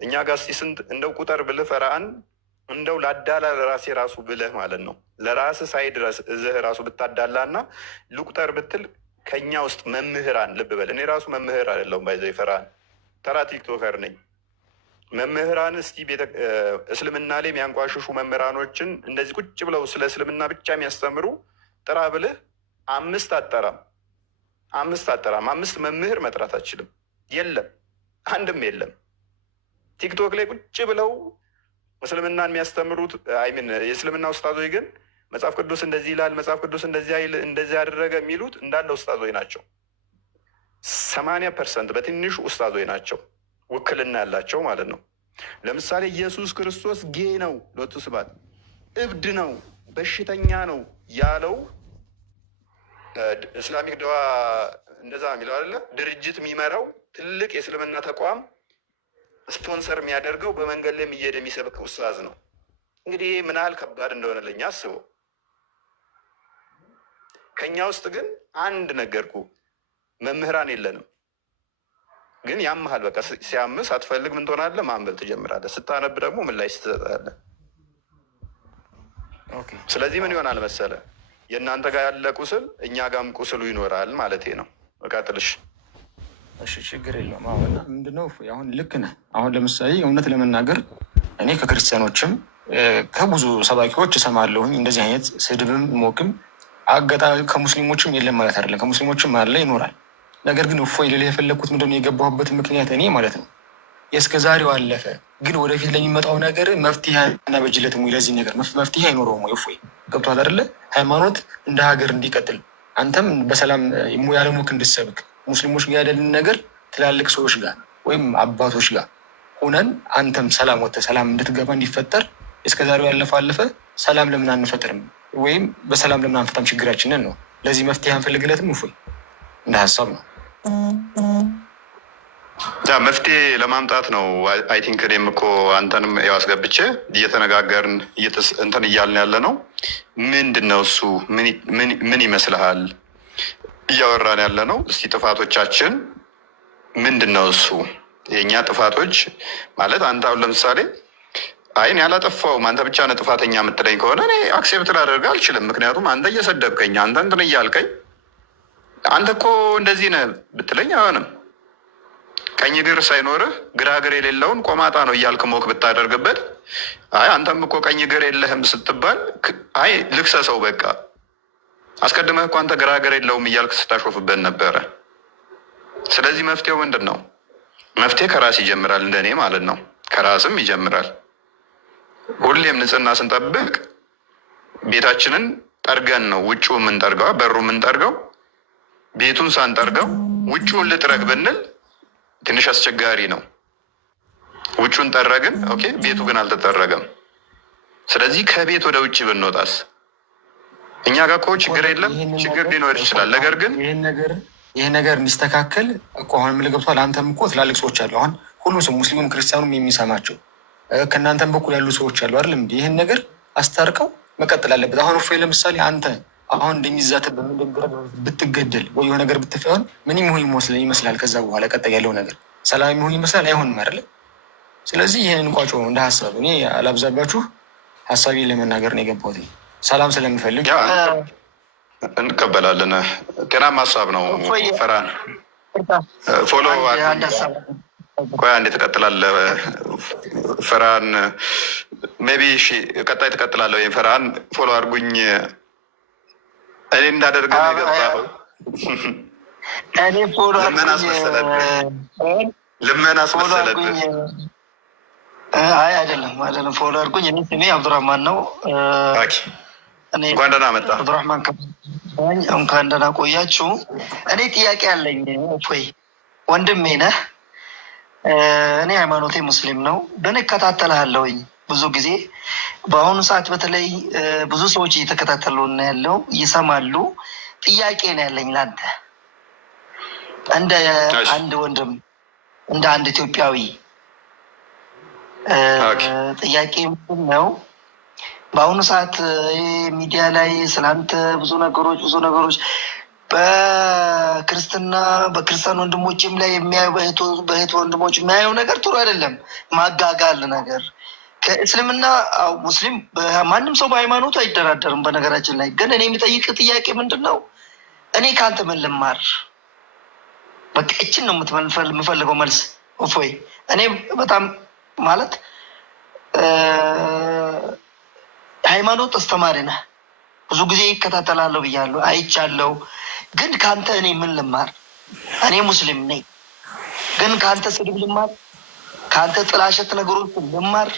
እኛ ጋር እስኪ ስንት እንደው ቁጥር ብልህ ፈርዖን እንደው ላዳላ ለራሴ ራሱ ብለህ ማለት ነው ለራስህ ሳይድረስ እዝህ ራሱ ብታዳላ እና ልቁጠር ብትል ከኛ ውስጥ መምህራን ልብ በል። እኔ ራሱ መምህር አይደለሁም ባይዘ ፈርዖን ተራ ቲክቶከር ነኝ። መምህራን እስቲ እስልምና ላይ የሚያንቋሽሹ መምህራኖችን እንደዚህ ቁጭ ብለው ስለ እስልምና ብቻ የሚያስተምሩ ጥራ ብልህ አምስት አጠራም። አምስት መምህር መጥራት አችልም። የለም፣ አንድም የለም። ቲክቶክ ላይ ቁጭ ብለው እስልምናን የሚያስተምሩት አይምን የእስልምና ውስጣዞች ግን መጽሐፍ ቅዱስ እንደዚህ ይላል፣ መጽሐፍ ቅዱስ እንደዚህ ያደረገ የሚሉት እንዳለ ውስጣዞች ናቸው። 80% በትንሹ ውስጣዞች ናቸው፣ ውክልና ያላቸው ማለት ነው። ለምሳሌ ኢየሱስ ክርስቶስ ጌ ነው፣ ሎቱ ስብሐት፣ እብድ ነው፣ በሽተኛ ነው ያለው እስላሚክ ደዋ እንደዛ የሚለው አይደለ? ድርጅት የሚመራው ትልቅ የእስልምና ተቋም ስፖንሰር የሚያደርገው በመንገድ ላይ እየሄደ የሚሰብክ ኡስታዝ ነው። እንግዲህ ይህ ምን ያህል ከባድ እንደሆነ ለኛ አስበው። ከኛ ውስጥ ግን አንድ ነገርኩ መምህራን የለንም። ግን ያምሃል በቃ ሲያምስ አትፈልግ ምን ትሆናለህ? ማንበብ ትጀምራለህ። ስታነብ ደግሞ ምላሽ ትሰጣለህ። ስለዚህ ምን ይሆናል መሰለ የእናንተ ጋር ያለ ቁስል እኛ ጋርም ቁስሉ ይኖራል ማለት ነው። እቀጥልሽ። እሺ ችግር የለውም። አሁን ምንድነው አሁን ልክ ነህ። አሁን ለምሳሌ እውነት ለመናገር እኔ ከክርስቲያኖችም ከብዙ ሰባኪዎች እሰማለሁኝ እንደዚህ አይነት ስድብም ሞክም አጋጣሚ ከሙስሊሞችም የለም ማለት አይደለም። ከሙስሊሞችም አለ ይኖራል። ነገር ግን እፎይ ልልህ የፈለግኩት ምንድነው የገባሁበት ምክንያት እኔ ማለት ነው የእስከ ዛሬው አለፈ፣ ግን ወደፊት ለሚመጣው ነገር መፍትሄ እናበጅለትም ወይ? ለዚህ ነገር መፍትሄ አይኖረውም ወይ? እፎይ ገብቶሃል አይደለ? ሃይማኖት እንደ ሀገር እንዲቀጥል አንተም በሰላም ያለሞክ እንድሰብክ ሙስሊሞች ጋር ያደልን ነገር ትላልቅ ሰዎች ጋር ወይም አባቶች ጋር ሆነን አንተም ሰላም ወጥተህ ሰላም እንድትገባ እንዲፈጠር እስከዛሬው ያለፈ አለፈ። ሰላም ለምን አንፈጥርም? ወይም በሰላም ለምን አንፈታም? ችግራችንን ነው። ለዚህ መፍትሄ አንፈልግለትም? እፎይ እንደ ሀሳብ ነው መፍትሄ ለማምጣት ነው። አይ ቲንክ እኔም እኮ አንተንም ያው አስገብቼ እየተነጋገርን እንትን እያልን ያለ ነው። ምንድን ነው እሱ? ምን ይመስልሃል? እያወራን ያለ ነው። እስቲ ጥፋቶቻችን ምንድን ነው እሱ? የእኛ ጥፋቶች ማለት አንተ አሁን ለምሳሌ አይ እኔ አላጠፋሁም አንተ ብቻ ነህ ጥፋተኛ የምትለኝ ከሆነ እኔ አክሴፕት ላደርግ አልችልም። ምክንያቱም አንተ እየሰደብከኝ፣ አንተ እንትን እያልከኝ፣ አንተ እኮ እንደዚህ ነህ ብትለኝ አይሆንም። ቀኝ እግር ሳይኖርህ ግራ እግር የሌለውን ቆማጣ ነው እያልክ ሞክ ብታደርግበት፣ አይ አንተም እኮ ቀኝ እግር የለህም ስትባል አይ ልክሰሰው በቃ አስቀድመህ እኮ አንተ ግራ እግር የለውም እያልክ ስታሾፍበት ነበረ። ስለዚህ መፍትሄው ምንድን ነው? መፍትሄ ከራስ ይጀምራል፣ እንደኔ ማለት ነው። ከራስም ይጀምራል። ሁሌም ንጽህና ስንጠብቅ ቤታችንን ጠርገን ነው ውጭው የምንጠርገው፣ በሩ የምንጠርገው። ቤቱን ሳንጠርገው ውጭውን ልጥረግ ብንል ትንሽ አስቸጋሪ ነው። ውጩን ጠረግን፣ ኦኬ፣ ቤቱ ግን አልተጠረገም። ስለዚህ ከቤት ወደ ውጭ ብንወጣስ? እኛ ጋር እኮ ችግር የለም፣ ችግር ሊኖር ይችላል። ነገር ግን ይህ ነገር እንዲስተካከል እኮ አሁን ምን ገብቷል? አንተም እኮ ትላልቅ ሰዎች አሉ። አሁን ሁሉም ሰው ሙስሊሙም ክርስቲያኑም የሚሰማቸው ከእናንተም በኩል ያሉ ሰዎች አሉ አይደለም እንዲ? ይህን ነገር አስታርቀው መቀጠል አለበት። አሁን እፎይ ለምሳሌ አንተ አሁን እንደሚዛተ ብትገደል ወይ የሆነ ነገር ብትፈሆን ምን ይሁን ይመስላል? ከዛ በኋላ ቀጣይ ያለው ነገር ሰላም ይሁን ይመስላል? አይሆንም አይደለ? ስለዚህ ይህንን እንቋጮ እንደ ሀሳብ እኔ አላብዛባችሁ፣ ሀሳቤን ለመናገር ነው የገባሁት። ሰላም ስለምፈልግ እንቀበላለን። ጤናማ ሀሳብ ነው። ፈርዖን ፎሎ ቆይ አንዴ ትቀጥላለህ። ፈርዖን ሜቢ እሺ፣ ቀጣይ ትቀጥላለህ ወይ? ፈርዖን ፎሎ አድርጉኝ። እኔ እንዳደርገ ነው የገባኸው። ልመና አስመሰለብህ። አይ አይደለም። ፎሎ አድርጉኝ። እኔ ስሜ አብዱራህማን ነው። እንኳን ደህና መጣህ አብዱራህማን። እንኳን ደህና ቆያችሁ። እኔ ጥያቄ አለኝ። እፎይ ወንድሜ ነህ። እኔ ሃይማኖቴ ሙስሊም ነው። እከታተልሃለሁኝ ብዙ ጊዜ። በአሁኑ ሰዓት በተለይ ብዙ ሰዎች እየተከታተሉ ነው ያለው፣ ይሰማሉ። ጥያቄ ነው ያለኝ ለአንተ እንደ አንድ ወንድም፣ እንደ አንድ ኢትዮጵያዊ። ጥያቄ ምንድን ነው? በአሁኑ ሰዓት ሚዲያ ላይ ስለአንተ ብዙ ነገሮች በክርስትና በክርስቲያን ወንድሞችም ላይ የሚያዩ በእህት ወንድሞች የሚያየው ነገር ጥሩ አይደለም። ማጋጋል ነገር ከእስልምና ሙስሊም ማንም ሰው በሃይማኖቱ አይደራደርም። በነገራችን ላይ ግን እኔ የሚጠይቅ ጥያቄ ምንድን ነው? እኔ ከአንተ ምን ልማር? በቃ እችን ነው የምፈልገው መልስ። እፎይ እኔ በጣም ማለት ሃይማኖት አስተማሪ ነህ፣ ብዙ ጊዜ ይከታተላለሁ ብያለሁ፣ አይቻለሁ። ግን ከአንተ እኔ ምን ልማር? እኔ ሙስሊም ነኝ፣ ግን ከአንተ ስድብ ልማር? ከአንተ ጥላሸት ነገሮች ልማር?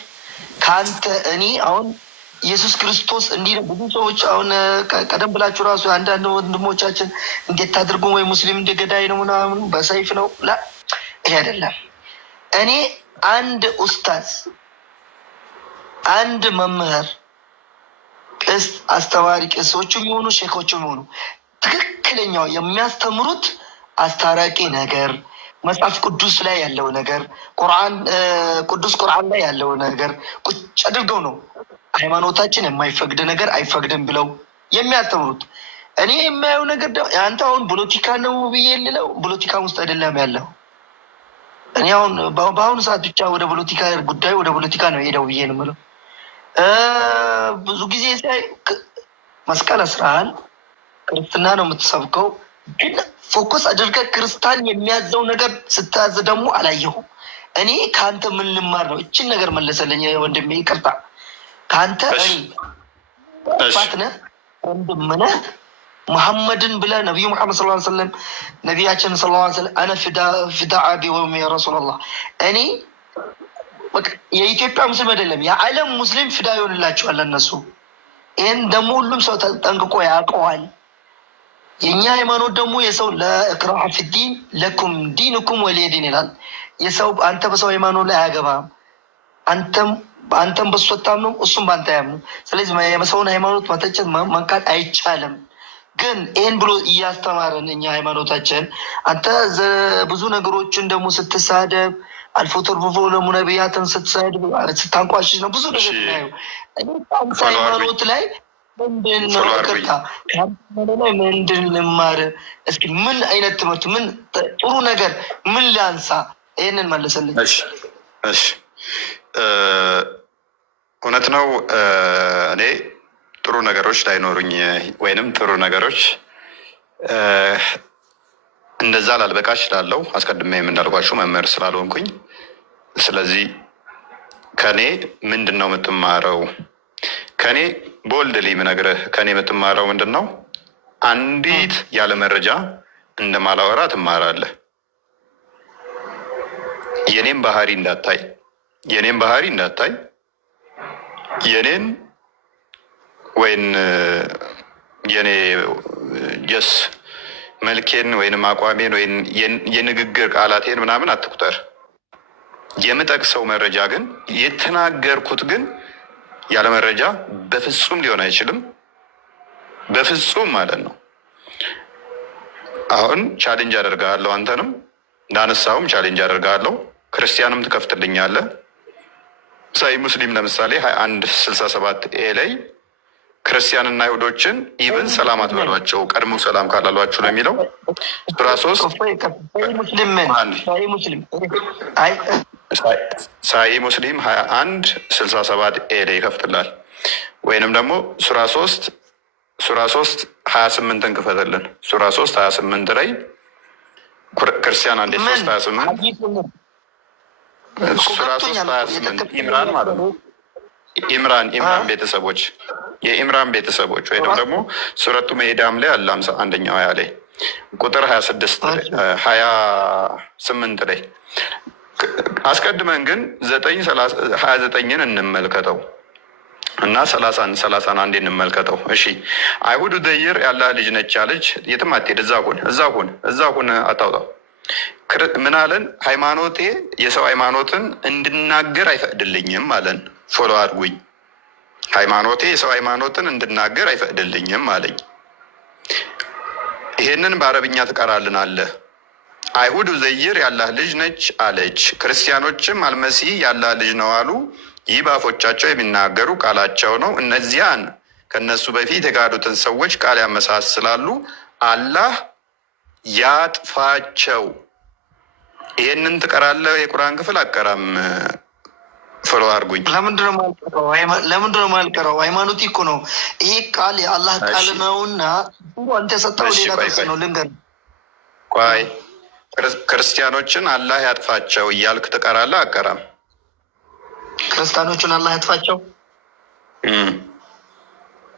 ከአንተ እኔ አሁን ኢየሱስ ክርስቶስ እንዲህ ነው። ብዙ ሰዎች አሁን ቀደም ብላችሁ ራሱ አንዳንድ ወንድሞቻችን እንዴት ታድርጉ ወይ ሙስሊም እንደ ገዳይ ነው ምናምን በሰይፍ ነው ላ ይሄ አይደለም። እኔ አንድ ኡስታዝ አንድ መምህር ቅስ አስተማሪ ቄሶችም የሆኑ ሼኮችም የሆኑ ትክክለኛው የሚያስተምሩት አስታራቂ ነገር መጽሐፍ ቅዱስ ላይ ያለው ነገር ቅዱስ ቁርአን ላይ ያለው ነገር ቁጭ አድርገው ነው ሃይማኖታችን የማይፈቅድ ነገር አይፈቅድም ብለው የሚያስተምሩት። እኔ የማየው ነገር አንተ አሁን ፖለቲካ ነው ብዬ ልለው ፖለቲካ ውስጥ አይደለም ያለው። እኔ አሁን በአሁኑ ሰዓት ብቻ ወደ ፖለቲካ ጉዳዩ ወደ ፖለቲካ ነው ሄደው ብዬ ነው የምለው። ብዙ ጊዜ ሳይ መስቀል አስራሃል፣ ክርስትና ነው የምትሰብከው፣ ግን ፎከስ አድርገህ ክርስቲያን የሚያዘው ነገር ስታዝ ደግሞ አላየሁም። እኔ ከአንተ ምን ልማር ነው? እችን ነገር መለሰልኝ ወንድሜ፣ ይቅርታ ከአንተ እኔ ፋት ነህ ወንድም ነህ ሙሐመድን ብለህ ነቢዩ ሙሐመድ ሰለላሁ ዐለይሂ ወሰለም ነቢያችን ሰለላሁ ዐለይሂ ወሰለም አነ ፊዳ አቢ ወኡሚ ያ ረሱላላህ እኔ የኢትዮጵያ ሙስሊም አይደለም የዓለም ሙስሊም ፊዳ ይሆንላቸዋል እነሱ። ይህን ደግሞ ሁሉም ሰው ጠንቅቆ ያውቀዋል። የእኛ ሃይማኖት ደግሞ የሰው ለእክራህ ፊዲን ለኩም ዲንኩም ወሊየ ዲን ይላል። የሰው አንተ በሰው ሃይማኖት ላይ አያገባም። አንተም በሱ አታምነው፣ እሱም በአንተ አያምኑ። ስለዚህ የሰውን ሃይማኖት መተቸት መንካት አይቻልም። ግን ይህን ብሎ እያስተማረን እኛ ሃይማኖታችን አንተ ብዙ ነገሮችን ደግሞ ስትሳደብ አልፎ ተርፎ ደግሞ ነቢያትን ስትሰድብ ስታንቋሽሽ ነው ብዙ ነገር እናየው። ሃይማኖት ላይ ምንድን ነው ቅርታ ላይ ምንድን ልማር? እስኪ ምን አይነት ትምህርት ምን ጥሩ ነገር ምን ላንሳ? ይህንን መለሰልኝ። እሺ እውነት ነው። እኔ ጥሩ ነገሮች ላይኖሩኝ ወይንም ጥሩ ነገሮች እንደዛ ላልበቃ እችላለሁ። አስቀድሜ የምንዳልኳችሁ መምህር ስላልሆንኩኝ። ስለዚህ ከኔ ምንድን ነው የምትማረው? ከኔ ቦልድ ምነግርህ ከኔ የምትማረው ምንድን ነው? አንዲት ያለ መረጃ እንደማላወራ ትማራለህ። የኔን ባህሪ እንዳታይ የኔን ወይን የኔ ጀስ መልኬን ወይንም አቋሜን ወይም የንግግር ቃላቴን ምናምን አትቁጠር። የምጠቅሰው መረጃ ግን የተናገርኩት ግን ያለ መረጃ በፍጹም ሊሆን አይችልም። በፍጹም ማለት ነው። አሁን ቻሌንጅ አደርጋለሁ፣ አንተንም እንዳነሳውም ቻሌንጅ አደርጋለሁ። ክርስቲያንም ትከፍትልኛለህ። ሳይ ሙስሊም ለምሳሌ 2167 ኤ ላይ ክርስቲያንና አይሁዶችን ኢቨን ሰላም አትበሏቸው ቀድሞ ሰላም ካላሏችሁ ነው የሚለው። ሱራ 3 ሳይ ሙስሊም 2167 ኤ ላይ ይከፍትላል። ወይንም ደግሞ ሱራ 3 28ን ክፈትልን። ሱራ 3 28 ላይ ክርስቲያን አንዴ 3 28 ሱራ 3 28 ኢምራን ማለት ነው። ኢምራን ቤተሰቦች የኢምራን ቤተሰቦች ወይም ደግሞ ሱረቱ መኢዳም ላይ አለ 51ኛው አያ ላይ ቁጥር 28 ላይ አስቀድመን ግን 29ን እንመልከተው እና 30 አንዴ እንመልከተው። እሺ አይሁድ ዘይር ያለ ልጅ ነች አለች። የትም አትሄድ፣ እዛ ሁን አታውጣው። ምን አለን? ሃይማኖቴ የሰው ሃይማኖትን እንድናገር አይፈቅድልኝም አለን። ፎሎ አድርጉኝ። ሃይማኖቴ የሰው ሃይማኖትን እንድናገር አይፈቅድልኝም አለኝ። ይሄንን በአረብኛ ትቀራልን አለ። አይሁድ ዘይር ያላህ ልጅ ነች አለች። ክርስቲያኖችም አልመሲህ ያላህ ልጅ ነው አሉ። ይህ በአፎቻቸው የሚናገሩ ቃላቸው ነው። እነዚያን ከነሱ በፊት የካዱትን ሰዎች ቃል ያመሳስላሉ። አላህ ያጥፋቸው። ይህንን ትቀራለህ? የቁርአን ክፍል አቀራም ፍሎ አድርጉኝ። ለምንድነው ማልቀረው? ሃይማኖት እኮ ነው ይሄ ቃል የአላህ ቃል ነውና አንተ የሰጠው ሌላ ጥቅስ ነው። ልንገር ቆይ፣ ክርስቲያኖችን አላህ ያጥፋቸው እያልክ ትቀራለህ? አቀራም ክርስቲያኖችን አላህ ያጥፋቸው?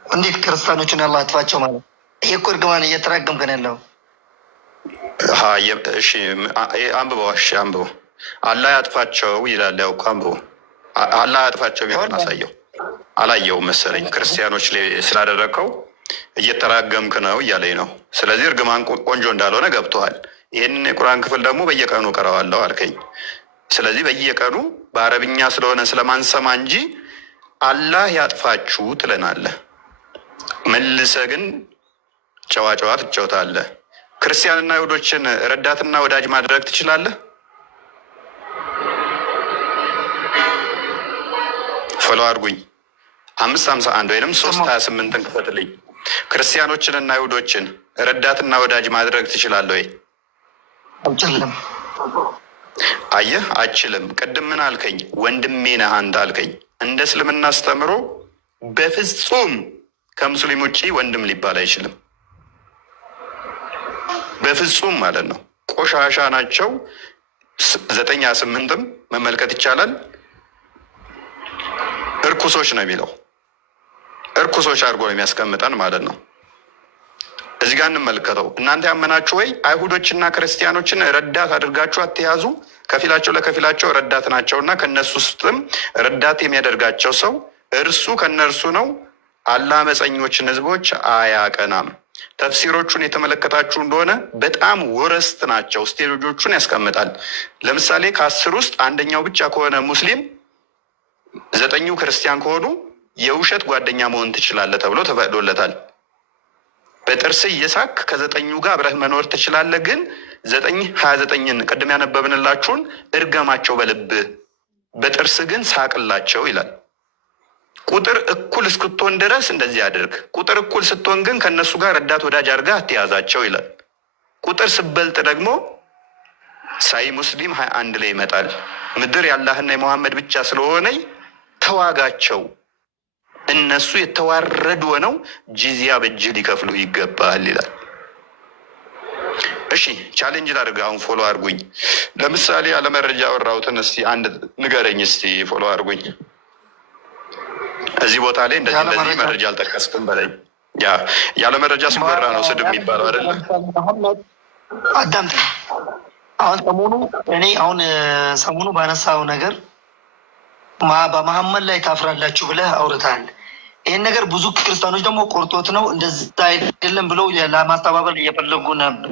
እንዴት ክርስቲያኖችን አላህ ያጥፋቸው ማለት? ይሄ እኮ እርግማን እየተራገምክ ነው ያለው። እሺ አንብበው። እሺ አንብበው። አላህ ያጥፋቸው ይላል። ያው አንብበው። አላህ ያጥፋቸው ቢሆን አሳየው። አላየው መሰለኝ። ክርስቲያኖች ላይ ስላደረግከው እየተራገምክ ነው እያለኝ ነው። ስለዚህ እርግማን ቆንጆ እንዳልሆነ ገብቶሃል። ይህንን የቁርአን ክፍል ደግሞ በየቀኑ ቀረዋለሁ አልከኝ። ስለዚህ በየቀኑ በአረብኛ ስለሆነ ስለማንሰማ እንጂ አላህ ያጥፋችሁ ትለናለህ። መልሰህ ግን ጨዋ ትጫወታለህ። ክርስቲያንና ይሁዶችን ረዳትና ወዳጅ ማድረግ ትችላለህ? ፈሎ አድርጉኝ። 551 ወይም 328 ክፈትልኝ። ክርስቲያኖችንና ይሁዶችን ረዳትና ወዳጅ ማድረግ ትችላለህ ወይ? አልችልም። አየህ፣ አችልም። ቅድም ምን አልከኝ? ወንድሜ ነህ አንተ አልከኝ። እንደ እስልምና አስተምሮ በፍጹም ከሙስሊም ውጭ ወንድም ሊባል አይችልም። በፍጹም ማለት ነው። ቆሻሻ ናቸው። 9:8 መመልከት ይቻላል። እርኩሶች ነው የሚለው። እርኩሶች አድርጎ ነው የሚያስቀምጠን ማለት ነው። እዚህ ጋር እንመልከተው። እናንተ ያመናችሁ ወይ አይሁዶችና ክርስቲያኖችን ረዳት አድርጋችሁ አትያዙ። ከፊላቸው ለከፊላቸው ረዳት ናቸውና ከነሱ ውስጥም ረዳት የሚያደርጋቸው ሰው እርሱ ከነርሱ ነው። አላህ አመፀኞችን ህዝቦች አያቀናም። ተፍሲሮቹን የተመለከታችሁ እንደሆነ በጣም ወረስት ናቸው። ስቴጆቹን ያስቀምጣል። ለምሳሌ ከ10 ውስጥ አንደኛው ብቻ ከሆነ ሙስሊም፣ 9 ክርስቲያን ከሆኑ የውሸት ጓደኛ መሆን ትችላለህ ተብሎ ተፈቅዶለታል። በጥርስ እየሳክ ከ9 ጋር አብረህ መኖር ትችላለህ። ግን 9:29 ቅድም ያነበብንላችሁን እርገማቸው በልብህ በጥርስ ግን ሳቅላቸው ይላል። ቁጥር እኩል እስክትሆን ድረስ እንደዚህ አድርግ። ቁጥር እኩል ስትሆን ግን ከእነሱ ጋር ረዳት ወዳጅ አድርጋ አትያዛቸው ይላል። ቁጥር ስበልጥ ደግሞ ሳይ ሙስሊም 21 ላይ ይመጣል። ምድር የአላህና የመሐመድ ብቻ ስለሆነ ተዋጋቸው። እነሱ የተዋረዱ ሆነው ጂዚያ በእጅህ ሊከፍሉ ይገባል ይላል። እሺ ቻሌንጅ ላድርግ። አሁን ፎሎ አድርጉኝ። ለምሳሌ ያለመረጃ ያወራሁትን እስቲ አንድ ንገረኝ። እስቲ ፎሎ አድርጉኝ። እዚህ ቦታ ላይ እንደዚህ መረጃ አልጠቀስክም በለኝ። ያለ መረጃ ሲወራ ነው ስድብ የሚባለው አይደለም። አዳምጥ። አሁን ሰሞኑ ባነሳው ነገር በመሐመድ ላይ ታፍራላችሁ ብለህ አውርታል። ይህን ነገር ብዙ ክርስቲያኖች ደግሞ ቆርጦት ነው እንደዛ አይደለም ብለው ለማስተባበል እየፈለጉ ነበር።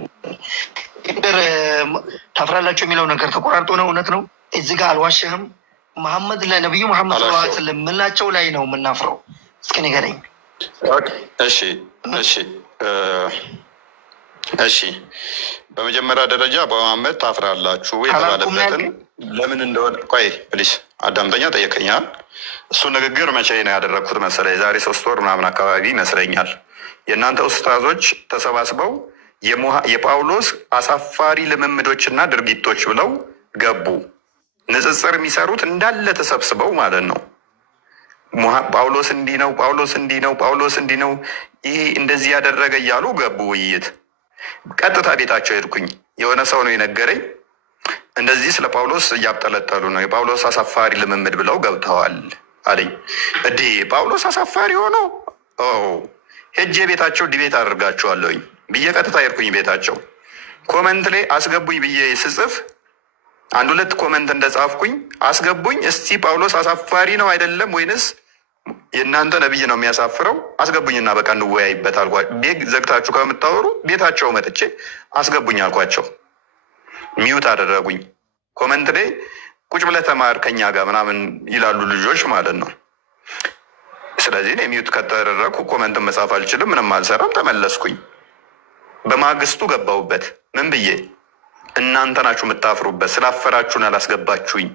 ታፍራላችሁ የሚለው ነገር ተቆራርጦ ነው። እውነት ነው። እዚህ ጋር አልዋሸህም። መሐመድ ላይ ነቢዩ መሐመድ ሰለላሁ ዐለይሂ ወሰለም ምናቸው ላይ ነው የምናፍረው? እስኪ ንገረኝ። እሺ በመጀመሪያ ደረጃ በመሐመድ ታፍራላችሁ የተባለበትን ለምን እንደሆነ ቆይ ፕሊስ አዳምጠኛ። ጠየቀኛል። እሱ ንግግር መቼ ነው ያደረግኩት መሰለኝ? የዛሬ 3 ወር ምናምን አካባቢ ይመስለኛል። የእናንተ ኡስታዞች ተሰባስበው የጳውሎስ አሳፋሪ ልምምዶችና ድርጊቶች ብለው ገቡ። ንጽጽር የሚሰሩት እንዳለ ተሰብስበው ማለት ነው። ጳውሎስ እንዲህ ነው፣ ጳውሎስ እንዲህ ነው፣ ጳውሎስ እንዲህ ነው፣ ይሄ እንደዚህ ያደረገ እያሉ ገቡ ውይይት። ቀጥታ ቤታቸው ሄድኩኝ። የሆነ ሰው ነው የነገረኝ። እንደዚህ ስለ ጳውሎስ እያብጠለጠሉ ነው፣ የጳውሎስ አሳፋሪ ልምምድ ብለው ገብተዋል አለኝ። እንዴ ጳውሎስ አሳፋሪ ሆኖ ሄጄ ቤታቸው ዲቤት አድርጋቸዋለሁኝ ብዬ ቀጥታ ሄድኩኝ ቤታቸው። ኮመንት ላይ አስገቡኝ ብዬ ስጽፍ 1-2 ኮመንት እንደጻፍኩኝ አስገቡኝ። እስቲ ጳውሎስ አሳፋሪ ነው አይደለም ወይንስ የእናንተ ነብይ ነው የሚያሳፍረው? አስገቡኝና በቃ እንወያይበት አልኳቸው። ቤት ዘግታችሁ ከምታወሩ ቤታቸው መጥቼ አስገቡኝ አልኳቸው። ሚዩት አደረጉኝ። ኮመንት ላይ ቁጭ ብለህ ተማር ከኛ ጋር ምናምን ይላሉ ልጆች ማለት ነው። ስለዚህ እኔ ሚዩት ከተደረግኩ ኮመንትን መጻፍ አልችልም፣ ምንም አልሰራም። ተመለስኩኝ። በማግስቱ ገባሁበት። ምን ብዬ እናንተ ናችሁ የምታፍሩበት፣ ስላፈራችሁን አላስገባችሁኝ።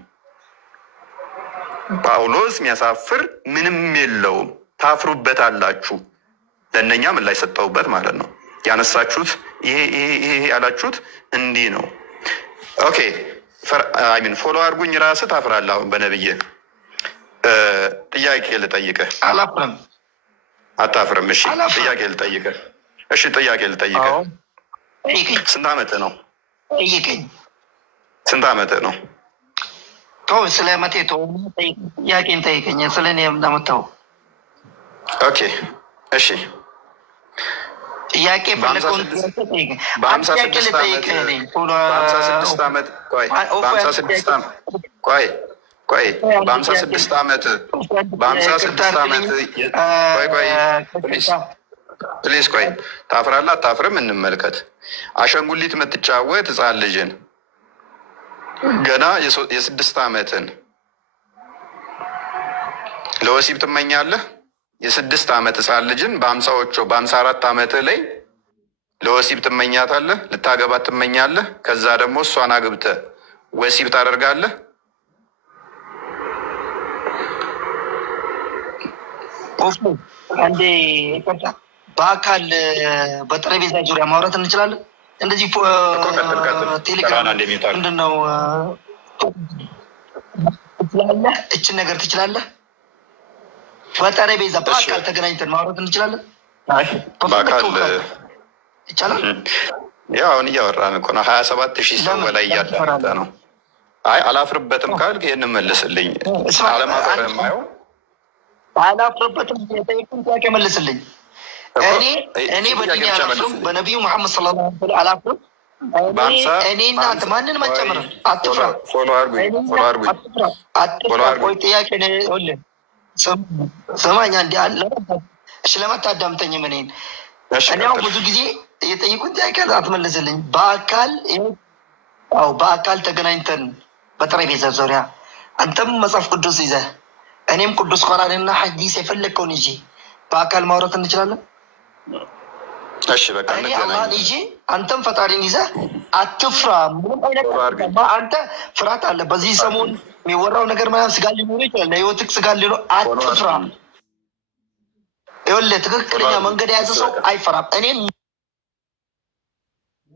ጳውሎስ የሚያሳፍር ምንም የለውም፣ ታፍሩበት አላችሁ። ለእነኛ ምን ላይ ሰጠውበት ማለት ነው። ያነሳችሁት ይሄ ያላችሁት እንዲህ ነው። ኦኬ አይሚን ፎሎ አድርጉኝ። ራስህ ታፍራለህ። አሁን በነብዬ ጥያቄ ልጠይቅህ። አላፍርም። አታፍርም? እሺ ጥያቄ ልጠይቅህ። እሺ ጥያቄ ልጠይቅህ። ስንት ዓመትህ ነው? ጠይቀኝ። ስንት ዓመትህ ነው? ተው ስለ መቴ ተው፣ ጥያቄን ጠይቀኝ። ስለ እኔ እንዳመጣው። ኦኬ እሺ ጥያቄ በሀምሳ ስድስት ዓመት ፕሊስ ቆይ፣ ታፍራለህ አታፍርም? እንመልከት። አሻንጉሊት የምትጫወት ህፃን ልጅን ገና የ6 ዓመትን ለወሲብ ትመኛለህ? የ6 ዓመት ህፃን ልጅን በ54 ዓመትህ ላይ ለወሲብ ትመኛታለህ? ልታገባት ትመኛለህ? ከዛ ደግሞ እሷን አግብተህ ወሲብ ታደርጋለህ? አንዴ በአካል በጠረጴዛ ዙሪያ ማውራት እንችላለን? እንደዚህ ቴሌግራም ምንድን ነው ትችላለህ? እችን ነገር ትችላለህ? በጠረጴዛ በአካል ተገናኝተን ማውራት እንችላለን? በአካል ይቻላል? ያው አሁን እያወራን እኮ ነው። 27,000 ሰው በላይ እያዳመጠ ነው። አይ አላፍርበትም ካልክ ይህን መልስልኝ። አለማፈር የማየው አላፍርበትም። የጠየቁን ጥያቄ መልስልኝ። እኔ በዲኔ አላፍርም፣ በነቢዩ መሐመድ ሰለላሁ ዐለይሂ ወሰለም አላፍርም። እኔ እናንተ ማንንም አትጨምርም። አትፍራ። ቆይ ጥያቄ ስማኛ እንዲ አለ። እሺ ለማታዳምጠኝም እኔን እኔ አሁን ብዙ ጊዜ የጠይቁን ጥያቄ አትመልስልኝ። በአካል ተገናኝተን በጠረጴዛ ዙሪያ አንተም መጽሐፍ ቅዱስ ይዘህ እኔም ቅዱስ ቁርአንና ሐዲስ የፈለግከውን ይዤ በአካል ማውራት እንችላለን? እሺ በቃ እኔ አላህን ይዤ አንተም ፈጣሪን ይዘህ አትፍራ። ምንም አይነት አንተ ፍርሃት አለ። በዚህ ሰሞን የሚወራው ነገር ምናምን ስጋ ሊኖር ይችላል። ለህይወትህ ስጋ ሊኖር አትፍራ። ይኸውልህ ትክክለኛ መንገድ የያዘ ሰው አይፈራም። እኔ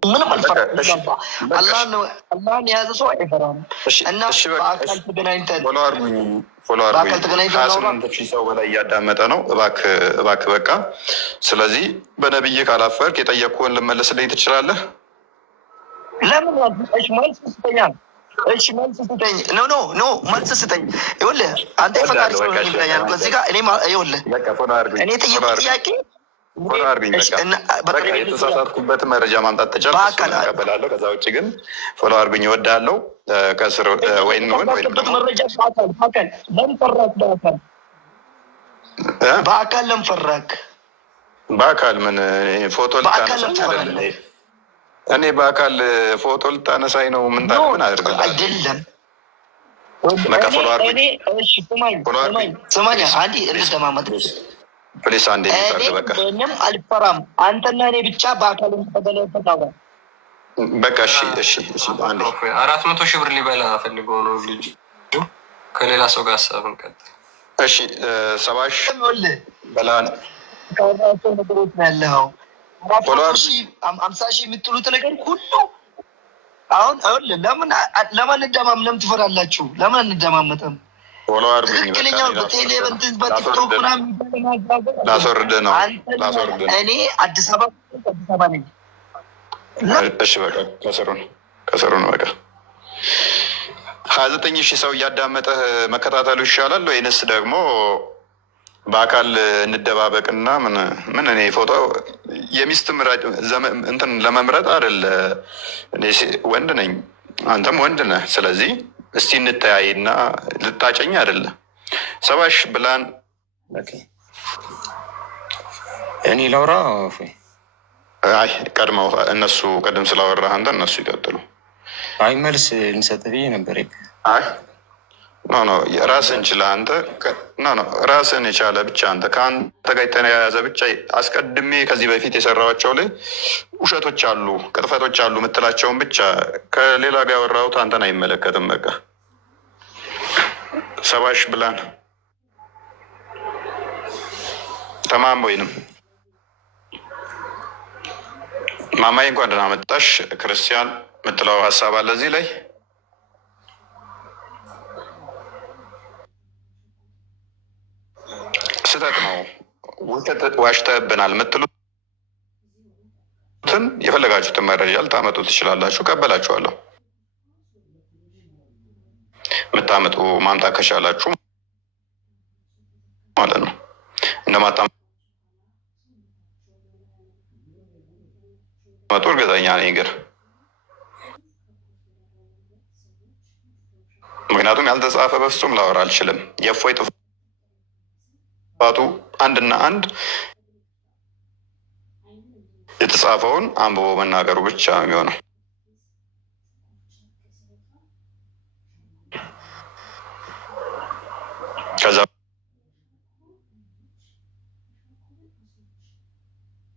ምንም አልፈራም። አላህን የያዘ ሰው አይፈራም። እና በአካል ተገናኝተን በአካል ተገናኝተን 28,000 ሰው በላይ እያዳመጠ ነው። እባክህ በቃ። ስለዚህ በነብዬ ካላፈርክ የጠየቅኩህን ልመልስልኝ ትችላለህ? ለምን መልስ ስጠኛል? እሺ መልስ ስጠኝ። ኖ መልስ ስጠኝ። ይኸውልህ አንተ የፈጣሪ ሰው ይለኛል እዚህ ጋር እኔ ይኸውልህ እኔ ጠየቁት ጥያቄ የተሳሳትኩበትን መረጃ ማምጣት ተቻልኩ እቀበላለሁ። ከዛ ውጭ ግን ፎሎ አድርጉኝ፣ እወዳለሁ። ከስር ወይም በአካል ለምፈራክ በአካል ምን ፎቶ ልታነሳኝ አይደለም? እኔ በአካል ፎቶ ልታነሳኝ ነው? ምን አድርግልህ አይደለም። በቃ ፎሎ አድርጉኝ። ስማኝ አንዴ እንደማመጥ ፕሊስ አንዴ በቃ ምንም አልፈራም። አንተና እኔ ብቻ በአካል ተገናኝተን አውራ። በቃ እሺ 400,000 ብር ሊበላ ፈልገው ነው ልጅ ከሌላ ሰው ጋር ሀሳብ እንቀጥል። እሺ 70,000 በላን ከራሱ ነገሮች ነው ያለው። 50,000 የምትሉት ነገር ሁሉ አሁን ለምን እንደማመን ትፈራላችሁ? ለምን እንደማመጠም ትክክለኛው በቴሌቨንትን በቲክቶክ ምናምን ላስወርድ ነው። እኔ አዲስ አበባ ነኝ። እሺ በቃ ከስሩ ነው በቃ 29,000 ሰው እያዳመጠህ መከታተሉ ይሻላል ወይንስ ደግሞ በአካል እንደባበቅና ምን እኔ ፎቶ የሚስት እንትን ለመምረጥ አይደለ? እኔ ወንድ ነኝ፣ አንተም ወንድ ነህ። ስለዚህ እስቲ እንተያይና ልታጨኝ አይደለ? 70,000 ብላን። እኔ ላውራ? አይ ቀድመው እነሱ ቀደም ስላወራህ አንተ እነሱ ይቀጥሉ። አይ መልስ እንሰጥ ብዬ ነበር። አይ ኖ ራስን ችላ አንተ ራስን የቻለ ብቻ አንተ ከአንተ ጋር የተያያዘ ብቻ አስቀድሜ ከዚህ በፊት የሰራኋቸው ላይ ውሸቶች አሉ፣ ቅጥፈቶች አሉ የምትላቸውን ብቻ ከሌላ ጋር ያወራሁት አንተን አይመለከትም። በቃ 70,000 ብላን ተማም ወይንም ማማዬ እንኳን ደህና መጣሽ። ክርስቲያን የምትለው ሀሳብ አለ እዚህ ላይ? ስህተት ነው፣ ዋሽተህብናል የምትሉትን የፈለጋችሁትን መረጃ ልታመጡ ትችላላችሁ፣ ቀበላችኋለሁ። የምታመጡ ማምጣት ከቻላችሁ ማለት ነው። እንደማታመጡ እርግጠኛ ነኝ ግን ምክንያቱም ያልተጻፈ በፍጹም ላወራ አልችልም። የእፎይ ጥፋቱ አንድና አንድ የተጻፈውን አንብቦ መናገሩ ብቻ ነው የሚሆነው። ከዛ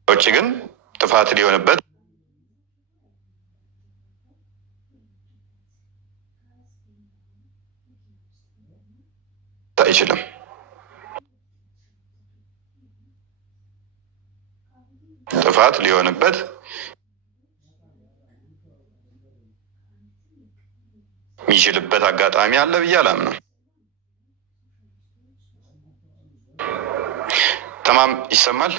ውጭ ግን ጥፋት ሊሆንበት አይችልም። ጥፋት ሊሆንበት የሚችልበት አጋጣሚ አለ ብዬ አላምንም። ተማም ይሰማል?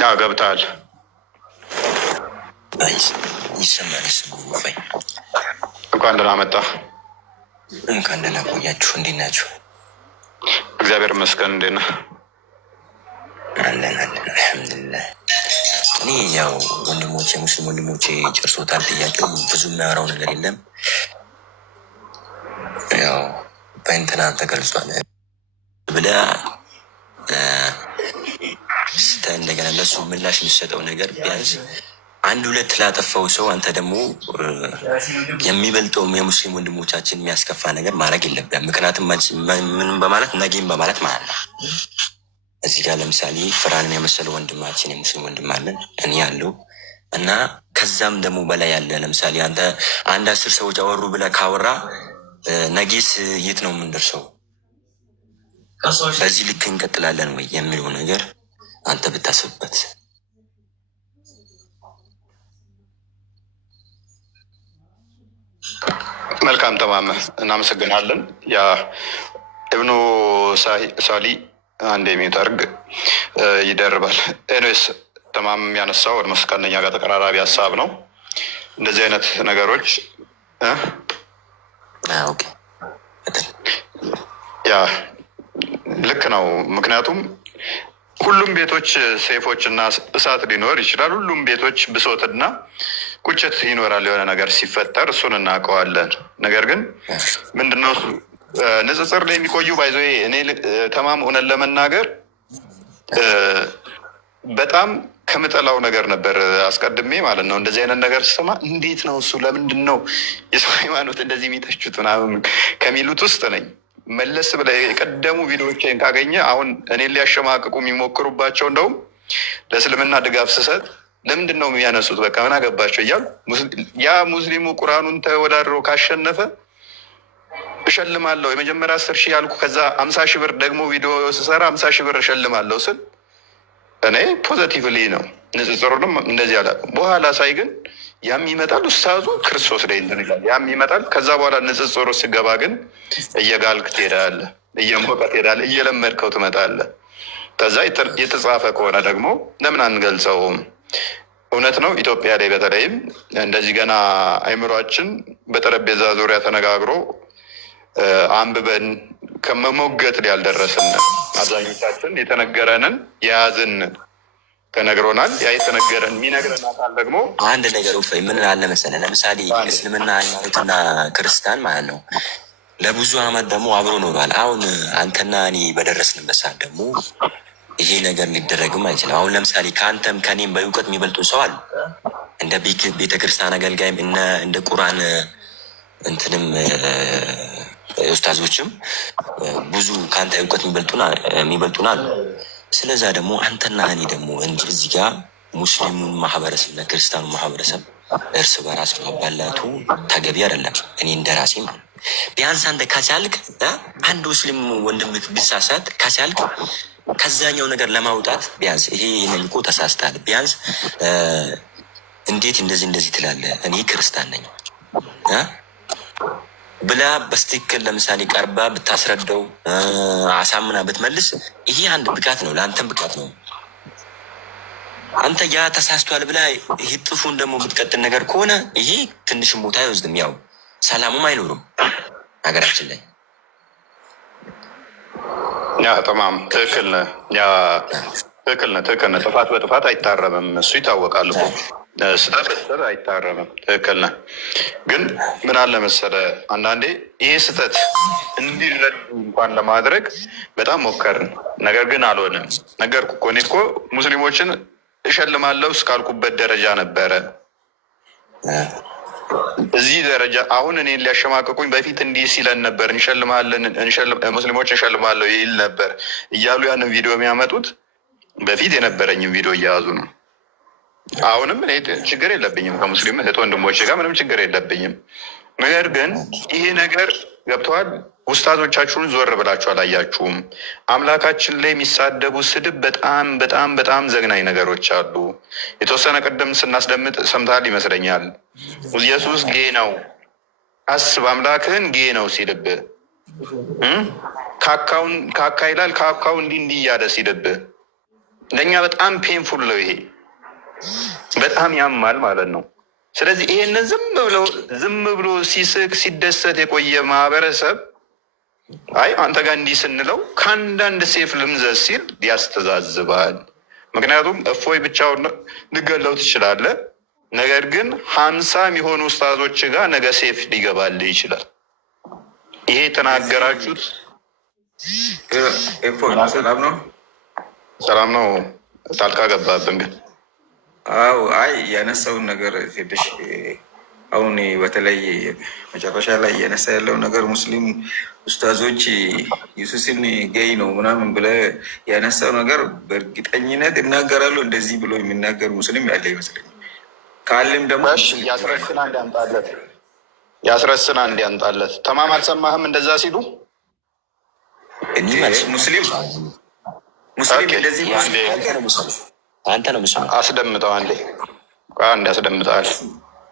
ያው ገብተሃል። ይሰማል። እንኳን ደህና መጣ። እንኳን ደህና ቆያችሁ። እንዴት ናችሁ? እግዚአብሔር ይመስገን። እንዴት ነህ? አለን አልሐምዱሊላህ። እኔ ያው ወንድሞቼ ሙስሊም ወንድሞቼ ጨርሶታል ጥያቄው። ብዙ የሚያወራው ነገር የለም። ያው በእንትና ተገልጿል ብለህ እንደገና ለሱ ምላሽ የሚሰጠው ነገር ቢያንስ አንድ ሁለት ላጠፋው ሰው አንተ ደግሞ የሚበልጠው የሙስሊም ወንድሞቻችን የሚያስከፋ ነገር ማድረግ የለብህም። ምክንያቱም ምንም በማለት ነጌም በማለት ማለት ነው። እዚህ ጋር ለምሳሌ ፍራንን የመሰለው ወንድማችን የሙስሊም ወንድም አለን፣ እኔ ያለው እና ከዛም ደግሞ በላይ ያለ ለምሳሌ አንተ አንድ 10 ሰዎች አወሩ ብለህ ካወራ ነጌስ የት ነው የምንደርሰው? በዚህ ልክ እንቀጥላለን ወይ የሚለው ነገር አንተ ብታስብበት። መልካም ተማመ፣ እናመሰግናለን። ያ እብኑ ሳሊ አንድ የሚጠርግ ይደርባል። ኤንስ ተማም ያነሳው ወደ መስቀለኛ ጋር ተቀራራቢ ሀሳብ ነው። እንደዚህ አይነት ነገሮች ያ ልክ ነው። ምክንያቱም ሁሉም ቤቶች ሴፎች እና እሳት ሊኖር ይችላል። ሁሉም ቤቶች ብሶትና ቁጭት ይኖራል። የሆነ ነገር ሲፈጠር እሱን እናውቀዋለን። ነገር ግን ምንድነው ንጽጽር ላይ የሚቆዩ ባይዞ እኔ ተማም ሆነን ለመናገር በጣም ከምጠላው ነገር ነበር አስቀድሜ ማለት ነው። እንደዚህ አይነት ነገር ስሰማ እንዴት ነው እሱ ለምንድን ነው የሰው ሃይማኖት እንደዚህ የሚተቹት ምናምን ከሚሉት ውስጥ ነኝ። መለስ ብለህ የቀደሙ ቪዲዮዎችን ካገኘ አሁን እኔን ሊያሸማቅቁ የሚሞክሩባቸው እንደውም ለእስልምና ድጋፍ ስሰጥ ለምንድን ነው የሚያነሱት? በቃ ምን አገባቸው እያሉ ያ ሙስሊሙ ቁርአኑን ተወዳድሮ ካሸነፈ እሸልማለሁ የመጀመሪያ 10,000 ያልኩ ከዛ 50,000 ብር ደግሞ ቪዲዮ ስሰራ 50,000 ብር እሸልማለሁ ስል እኔ ፖዘቲቭሊ ነው ንጽጽሩንም እንደዚህ ያለ በኋላ ሳይ ግን ያም ይመጣል ኡስታዙ ክርስቶስ ላይ እንትን ይላል፣ ያም ይመጣል። ከዛ በኋላ ንጽጽሩ ሲገባ ግን እየጋልክ ትሄዳለህ፣ እየሞቀ ትሄዳለህ፣ እየለመድከው ትመጣለህ። ከዛ የተጻፈ ከሆነ ደግሞ ለምን አንገልጸውም? እውነት ነው። ኢትዮጵያ ላይ በተለይም እንደዚህ ገና አይምሯችን በጠረጴዛ ዙሪያ ተነጋግሮ አንብበን ከመሞገት ላይ ያልደረስን አብዛኞቻችን የተነገረንን የያዝን ተነግሮናል። ያ የተነገረን የሚነግረን አካል ደግሞ አንድ ነገር ምን አለ መሰለህ፣ ለምሳሌ እስልምና ሃይማኖትና ክርስቲያን ማለት ነው ለብዙ አመት ደግሞ አብሮ ኖሯል። አሁን አንተና እኔ በደረስንበት ሰዓት ደግሞ ይሄ ነገር ሊደረግም አይችልም። አሁን ለምሳሌ ከአንተም ከኔም በእውቀት የሚበልጡ ሰው አሉ፣ እንደ ቤተክርስቲያን አገልጋይም እንደ ቁርአን እንትንም ኡስታዞችም ብዙ ከአንተ እውቀት የሚበልጡን አሉ። ስለዛ ደግሞ አንተና እኔ ደግሞ እዚህ ጋር ሙስሊሙን ማህበረሰብ እና ክርስቲያኑ ማህበረሰብ እርስ በራስ ማባላቱ ተገቢ አይደለም። እኔ እንደራሴ ማለት ቢያንስ አንተ ከቻልክ አንድ ሙስሊም ወንድም ቢሳሳት ከቻልክ ከዛኛው ነገር ለማውጣት ቢያንስ ይሄ እኮ ተሳስታል፣ ቢያንስ እንዴት እንደዚህ ትላለህ? እኔ ክርስቲያን ነኝ ብላ በስትክክል ለምሳሌ ቀርባ ብታስረዳው አሳምና ብትመልስ ይሄ አንድ ብቃት ነው፣ ለአንተም ብቃት ነው። አንተ ያ ተሳስቷል ብላ ይህ ጥፉን ደግሞ የምትቀጥል ነገር ከሆነ ይሄ ትንሽም ቦታ አይወስድም፣ ያው ሰላሙም አይኖርም ሀገራችን ላይ። ያ ተማም ትክክል ነህ። ያ ትክክል ነህ። ጥፋት በጥፋት አይታረምም፣ እሱ ይታወቃል እኮ። ስህተት በስህተት አይታረምም። ትክክል ነህ። ግን ምን አለ መሰለህ አንዳንዴ ይሄ ስህተት እንዲረዱ እንኳን ለማድረግ በጣም ሞከርን፣ ነገር ግን አልሆነም። ነገርኩህ እኮ እኔ እኮ ሙስሊሞችን እሸልማለሁ እስካልኩበት ደረጃ ነበረ እዚህ ደረጃ። አሁን እኔን ሊያሸማቀቁኝ በፊት እንዲህ ሲለን ነበር፣ ሙስሊሞች እንሸልማለሁ ይል ነበር እያሉ ያንን ቪዲዮ የሚያመጡት በፊት የነበረኝም ቪዲዮ እየያዙ ነው። አሁንም እኔ ችግር የለብኝም ከሙስሊም እህት ወንድሞች ጋር ምንም ችግር የለብኝም። ነገር ግን ይሄ ነገር ገብተዋል። ውስታዞቻችሁን ዞር ብላችሁ አላያችሁም? አምላካችን ላይ የሚሳደቡ ስድብ በጣም በጣም በጣም ዘግናኝ ነገሮች አሉ። የተወሰነ ቅድም ስናስደምጥ ሰምተሃል ይመስለኛል። ኢየሱስ ጌ ነው፣ አስብ አምላክህን ጌ ነው ሲልብ ካካ ይላል። ካካው እንዲህ እያለ ሲልብ ለእኛ በጣም ፔንፉል ነው። ይሄ በጣም ያማል ማለት ነው። ስለዚህ ይሄንን ዝም ብሎ ሲስቅ ሲደሰት የቆየ ማህበረሰብ አይ አንተ ጋር እንዲህ ስንለው ከአንዳንድ ሴፍ ልምዘዝ ሲል ያስተዛዝባል። ምክንያቱም እፎይ ብቻውን ልገለው ትችላለህ፣ ነገር ግን 50 የሚሆኑ ኡስታዞች ጋር ነገ ሴፍ ሊገባልህ ይችላል። ይሄ የተናገራችሁት ሰላም ነው። ጣልቃ ገባብን ግን አው አይ ያነሳውን ነገር ትንሽ አሁን በተለይ መጨረሻ ላይ እያነሳ ያለው ነገር ሙስሊም ኡስታዞች ኢየሱስን ጌይ ነው ምናምን ብለህ ያነሳው ነገር በእርግጠኝነት እናገራሉ እንደዚህ ብሎ የሚናገር ሙስሊም ያለ ይመስለኛል። ካለም ደግሞ ያስረስና እንዲያንጣለት ተማም አልሰማህም? እንደዛ ሲሉ ሙስሊም እንደዚህ አንተ ነው ምስሉ አስደምጠው አንዴ አስደምጠዋል።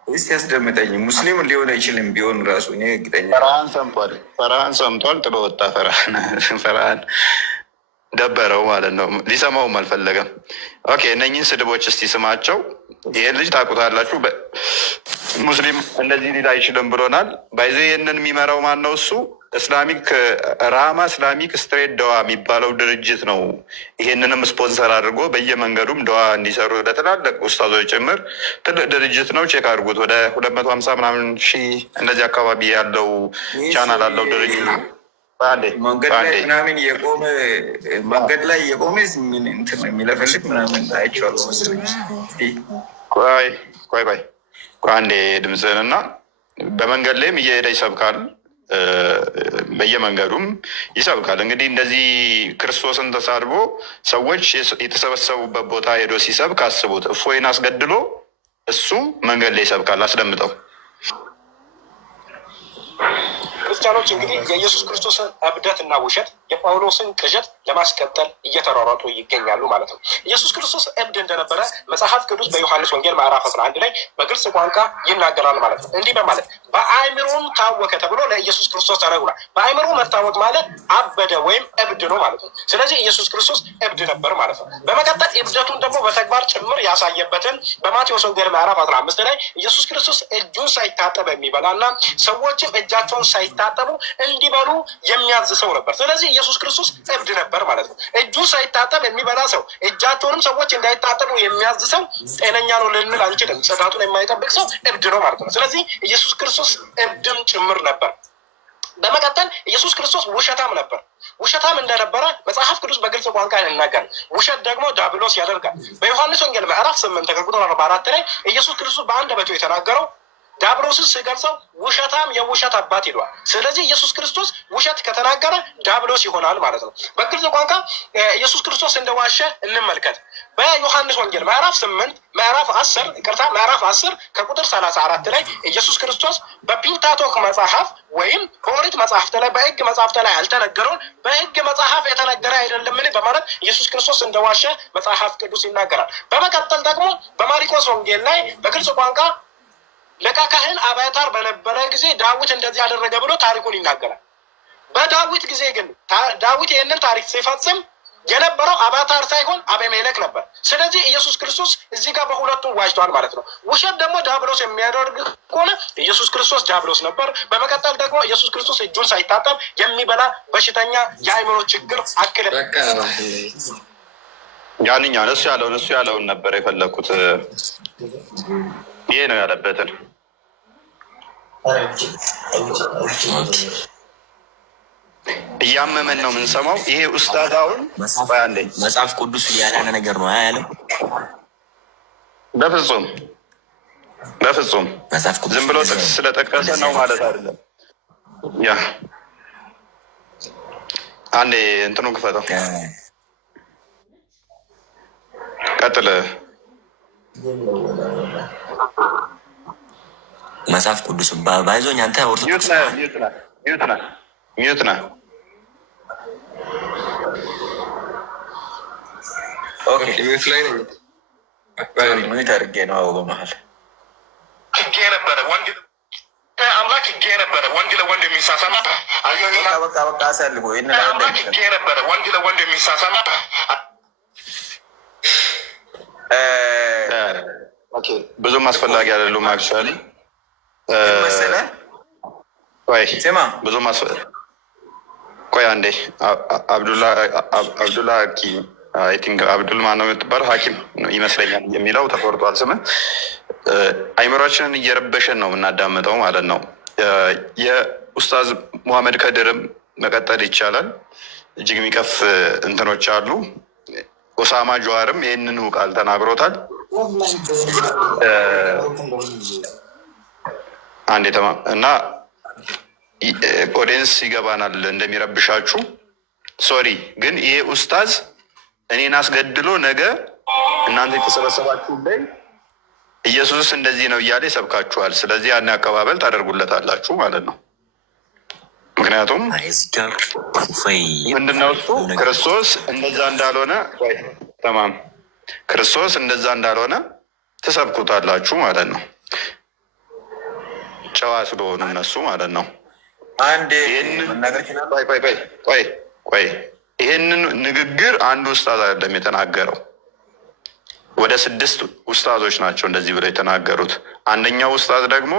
እስቲ ያስደምጠኝ። ሙስሊም ሊሆን አይችልም ቢሆን ራሱ እኔ እርግጠኛ ፈርሃን ሰምቷል። ጥሎ ወጣ። ፈርሃን ደበረው ማለት ነው። ሊሰማውም አልፈለገም። ኦኬ እነኝህን ስድቦች እስቲ ስማቸው። ይሄን ልጅ ታውቁታላችሁ። ሙስሊም እንደዚህ ሊል አይችልም ብሎናል። ባይዘ ይህንን የሚመራው ማን ነው? እሱ ራማ እስላሚክ ስትሬት ደዋ የሚባለው ድርጅት ነው። ይሄንንም ስፖንሰር አድርጎ በየመንገዱም ደዋ እንዲሰሩ ለትላልቅ ኡስታዞች ጭምር ትልቅ ድርጅት ነው። ቼክ አድርጉት። ወደ 250 ምናምን ሺህ እንደዚህ አካባቢ ያለው ቻናል አለው ድርጅት። መንገድ ላይ ምናምን የቆመ መንገድ ላይ የቆመ የሚለፈልግ ምናምን አይቼዋለሁ መሰለኝ። ቆይ አንዴ ድምፅህን እና በመንገድ ላይም እየሄደ ይሰብካል፣ በየመንገዱም ይሰብካል። እንግዲህ እንደዚህ ክርስቶስን ተሳድቦ ሰዎች የተሰበሰቡበት ቦታ ሄዶ ሲሰብክ አስቡት። እፎይን አስገድሎ እሱ መንገድ ላይ ይሰብካል። አስደምጠው። ክርስቲያኖች እንግዲህ የኢየሱስ ክርስቶስን እብደትና ውሸት የጳውሎስን ቅዠት ለማስቀጠል እየተሯሯጡ ይገኛሉ ማለት ነው። ኢየሱስ ክርስቶስ እብድ እንደነበረ መጽሐፍ ቅዱስ በዮሐንስ ወንጌል ምዕራፍ 11 ላይ በግልጽ ቋንቋ ይናገራል ማለት ነው። እንዲህ በማለት በአእምሮም ታወከ ተብሎ ለኢየሱስ ክርስቶስ ተነግሯል። በአእምሮ መታወቅ ማለት አበደ ወይም እብድ ነው ማለት ነው። ስለዚህ ኢየሱስ ክርስቶስ እብድ ነበር ማለት ነው። በመቀጠል እብደቱን ደግሞ በተግባር ጭምር ያሳየበትን በማቴዎስ ወንጌል ምዕራፍ 15 ላይ ኢየሱስ ክርስቶስ እጁን ሳይታጠብ የሚበላና ሰዎችም እጃቸውን ሳይታጠቡ እንዲበሉ የሚያዝ ሰው ነበር። ስለዚህ ኢየሱስ ክርስቶስ እብድ ነበር ማለት ነው። እጁ ሳይታጠብ የሚበላ ሰው፣ እጃቸውንም ሰዎች እንዳይታጠቡ የሚያዝ ሰው ጤነኛ ነው ልንል አንችልም። ጽዳቱን የማይጠብቅ ሰው እብድ ነው ማለት ነው። ስለዚህ ኢየሱስ ክርስቶስ እብድም ጭምር ነበር። በመቀጠል ኢየሱስ ክርስቶስ ውሸታም ነበር። ውሸታም እንደነበረ መጽሐፍ ቅዱስ በግልጽ ቋንቋ ይናገራል። ውሸት ደግሞ ዲያብሎስ ያደርጋል። በዮሐንስ ወንጌል ምዕራፍ 8 ከቁጥር 44 ላይ ኢየሱስ ክርስቶስ በአንደበቱ የተናገረው ዲያብሎስን ስገልጸው ውሸታም የውሸት አባት ይለዋል። ስለዚህ ኢየሱስ ክርስቶስ ውሸት ከተናገረ ዲያብሎስ ይሆናል ማለት ነው። በግልጽ ቋንቋ ኢየሱስ ክርስቶስ እንደዋሸ እንመልከት። በዮሐንስ ወንጌል ምዕራፍ 10 ከቁጥር 34 ላይ ኢየሱስ ክርስቶስ በፒንታቶክ መጽሐፍ ወይም በኦሪት መጽሐፍት ላይ በሕግ መጽሐፍት ላይ ያልተነገረውን በሕግ መጽሐፍ የተነገረ አይደለምን በማለት ኢየሱስ ክርስቶስ እንደዋሸ መጽሐፍ ቅዱስ ይናገራል። በመቀጠል ደግሞ በማርቆስ ወንጌል ላይ በግልጽ ቋንቋ ሊቀ ካህን አብያታር በነበረ ጊዜ ዳዊት እንደዚህ ያደረገ ብሎ ታሪኩን ይናገራል። በዳዊት ጊዜ ግን ዳዊት ይህንን ታሪክ ሲፈጽም የነበረው አብያታር ሳይሆን አቤሜሌክ ነበር። ስለዚህ ኢየሱስ ክርስቶስ እዚህ ጋር በሁለቱም ዋጅቷል ማለት ነው። ውሸት ደግሞ ዲያብሎስ የሚያደርግ ከሆነ ኢየሱስ ክርስቶስ ዲያብሎስ ነበር። በመቀጠል ደግሞ ኢየሱስ ክርስቶስ እጁን ሳይታጠብ የሚበላ በሽተኛ የአእምሮ ችግር አክል ያንኛ እሱ ያለውን ነበር የፈለኩት። ይሄ ነው ያለበትን እያመመን ነው የምንሰማው። ይሄ ኡስታዝ አሁን መጽሐፍ ቅዱስ ያላነ ነገር ነው ያለው። በፍጹም ዝም ብሎ ጥቅስ ስለጠቀሰ ነው ማለት አይደለም። ያ አንዴ እንትኑ ክፈተው፣ ቀጥል። መጽሐፍ ቅዱስ ባይዞኝ አንተ ኦርቶዶክስ ሚዩት ነህ። ሚዩት ላይ ነኝ። ሚዩት አድርጌ ነው በመሀል አምላክ ሕግ የነበረ ወንድ ለወንድ የሚሳሳም በቃ አሳልፎ አምላክ ሕግ የነበረ ወንድ ለወንድ የሚሳሳም ብዙም አስፈላጊ አይደሉም። አክቹዋሊ ብዙም ቆይ አንዴ አብዱላ ሐኪም አይ ቲንክ አብዱል ማነው የምትባለው ሐኪም ይመስለኛል የሚለው ተቆርጧል ስምህ። አይምሯችንን እየረበሸን ነው የምናዳምጠው ማለት ነው። የኡስታዝ ሙሐመድ ከድርም መቀጠል ይቻላል። እጅግ የሚቀፍ እንትኖች አሉ። ኦሳማ ጀዋርም ይህንኑ ቃል ተናግሮታል። አንዴ እና ኦዲየንስ ይገባናል እንደሚረብሻችሁ። ሶሪ ግን ይሄ ኡስታዝ እኔን አስገድሎ ነገ እናንተ የተሰበሰባችሁ ላይ ኢየሱስ እንደዚህ ነው እያለ ይሰብካችኋል። ስለዚህ ያን አቀባበል ታደርጉለታላችሁ ማለት ነው። ምክንያቱም ምንድነው እሱ ክርስቶስ እንደዛ እንዳልሆነ ተማም ክርስቶስ እንደዛ እንዳልሆነ ትሰብኩታላችሁ ማለት ነው። ጨዋ ስለሆኑ እነሱ ማለት ነው። ቆይ ይሄንን ንግግር አንድ ኡስታዝ አይደለም የተናገረው፣ ወደ 6 ኡስታዞች ናቸው እንደዚህ ብለው የተናገሩት። አንደኛው ኡስታዝ ደግሞ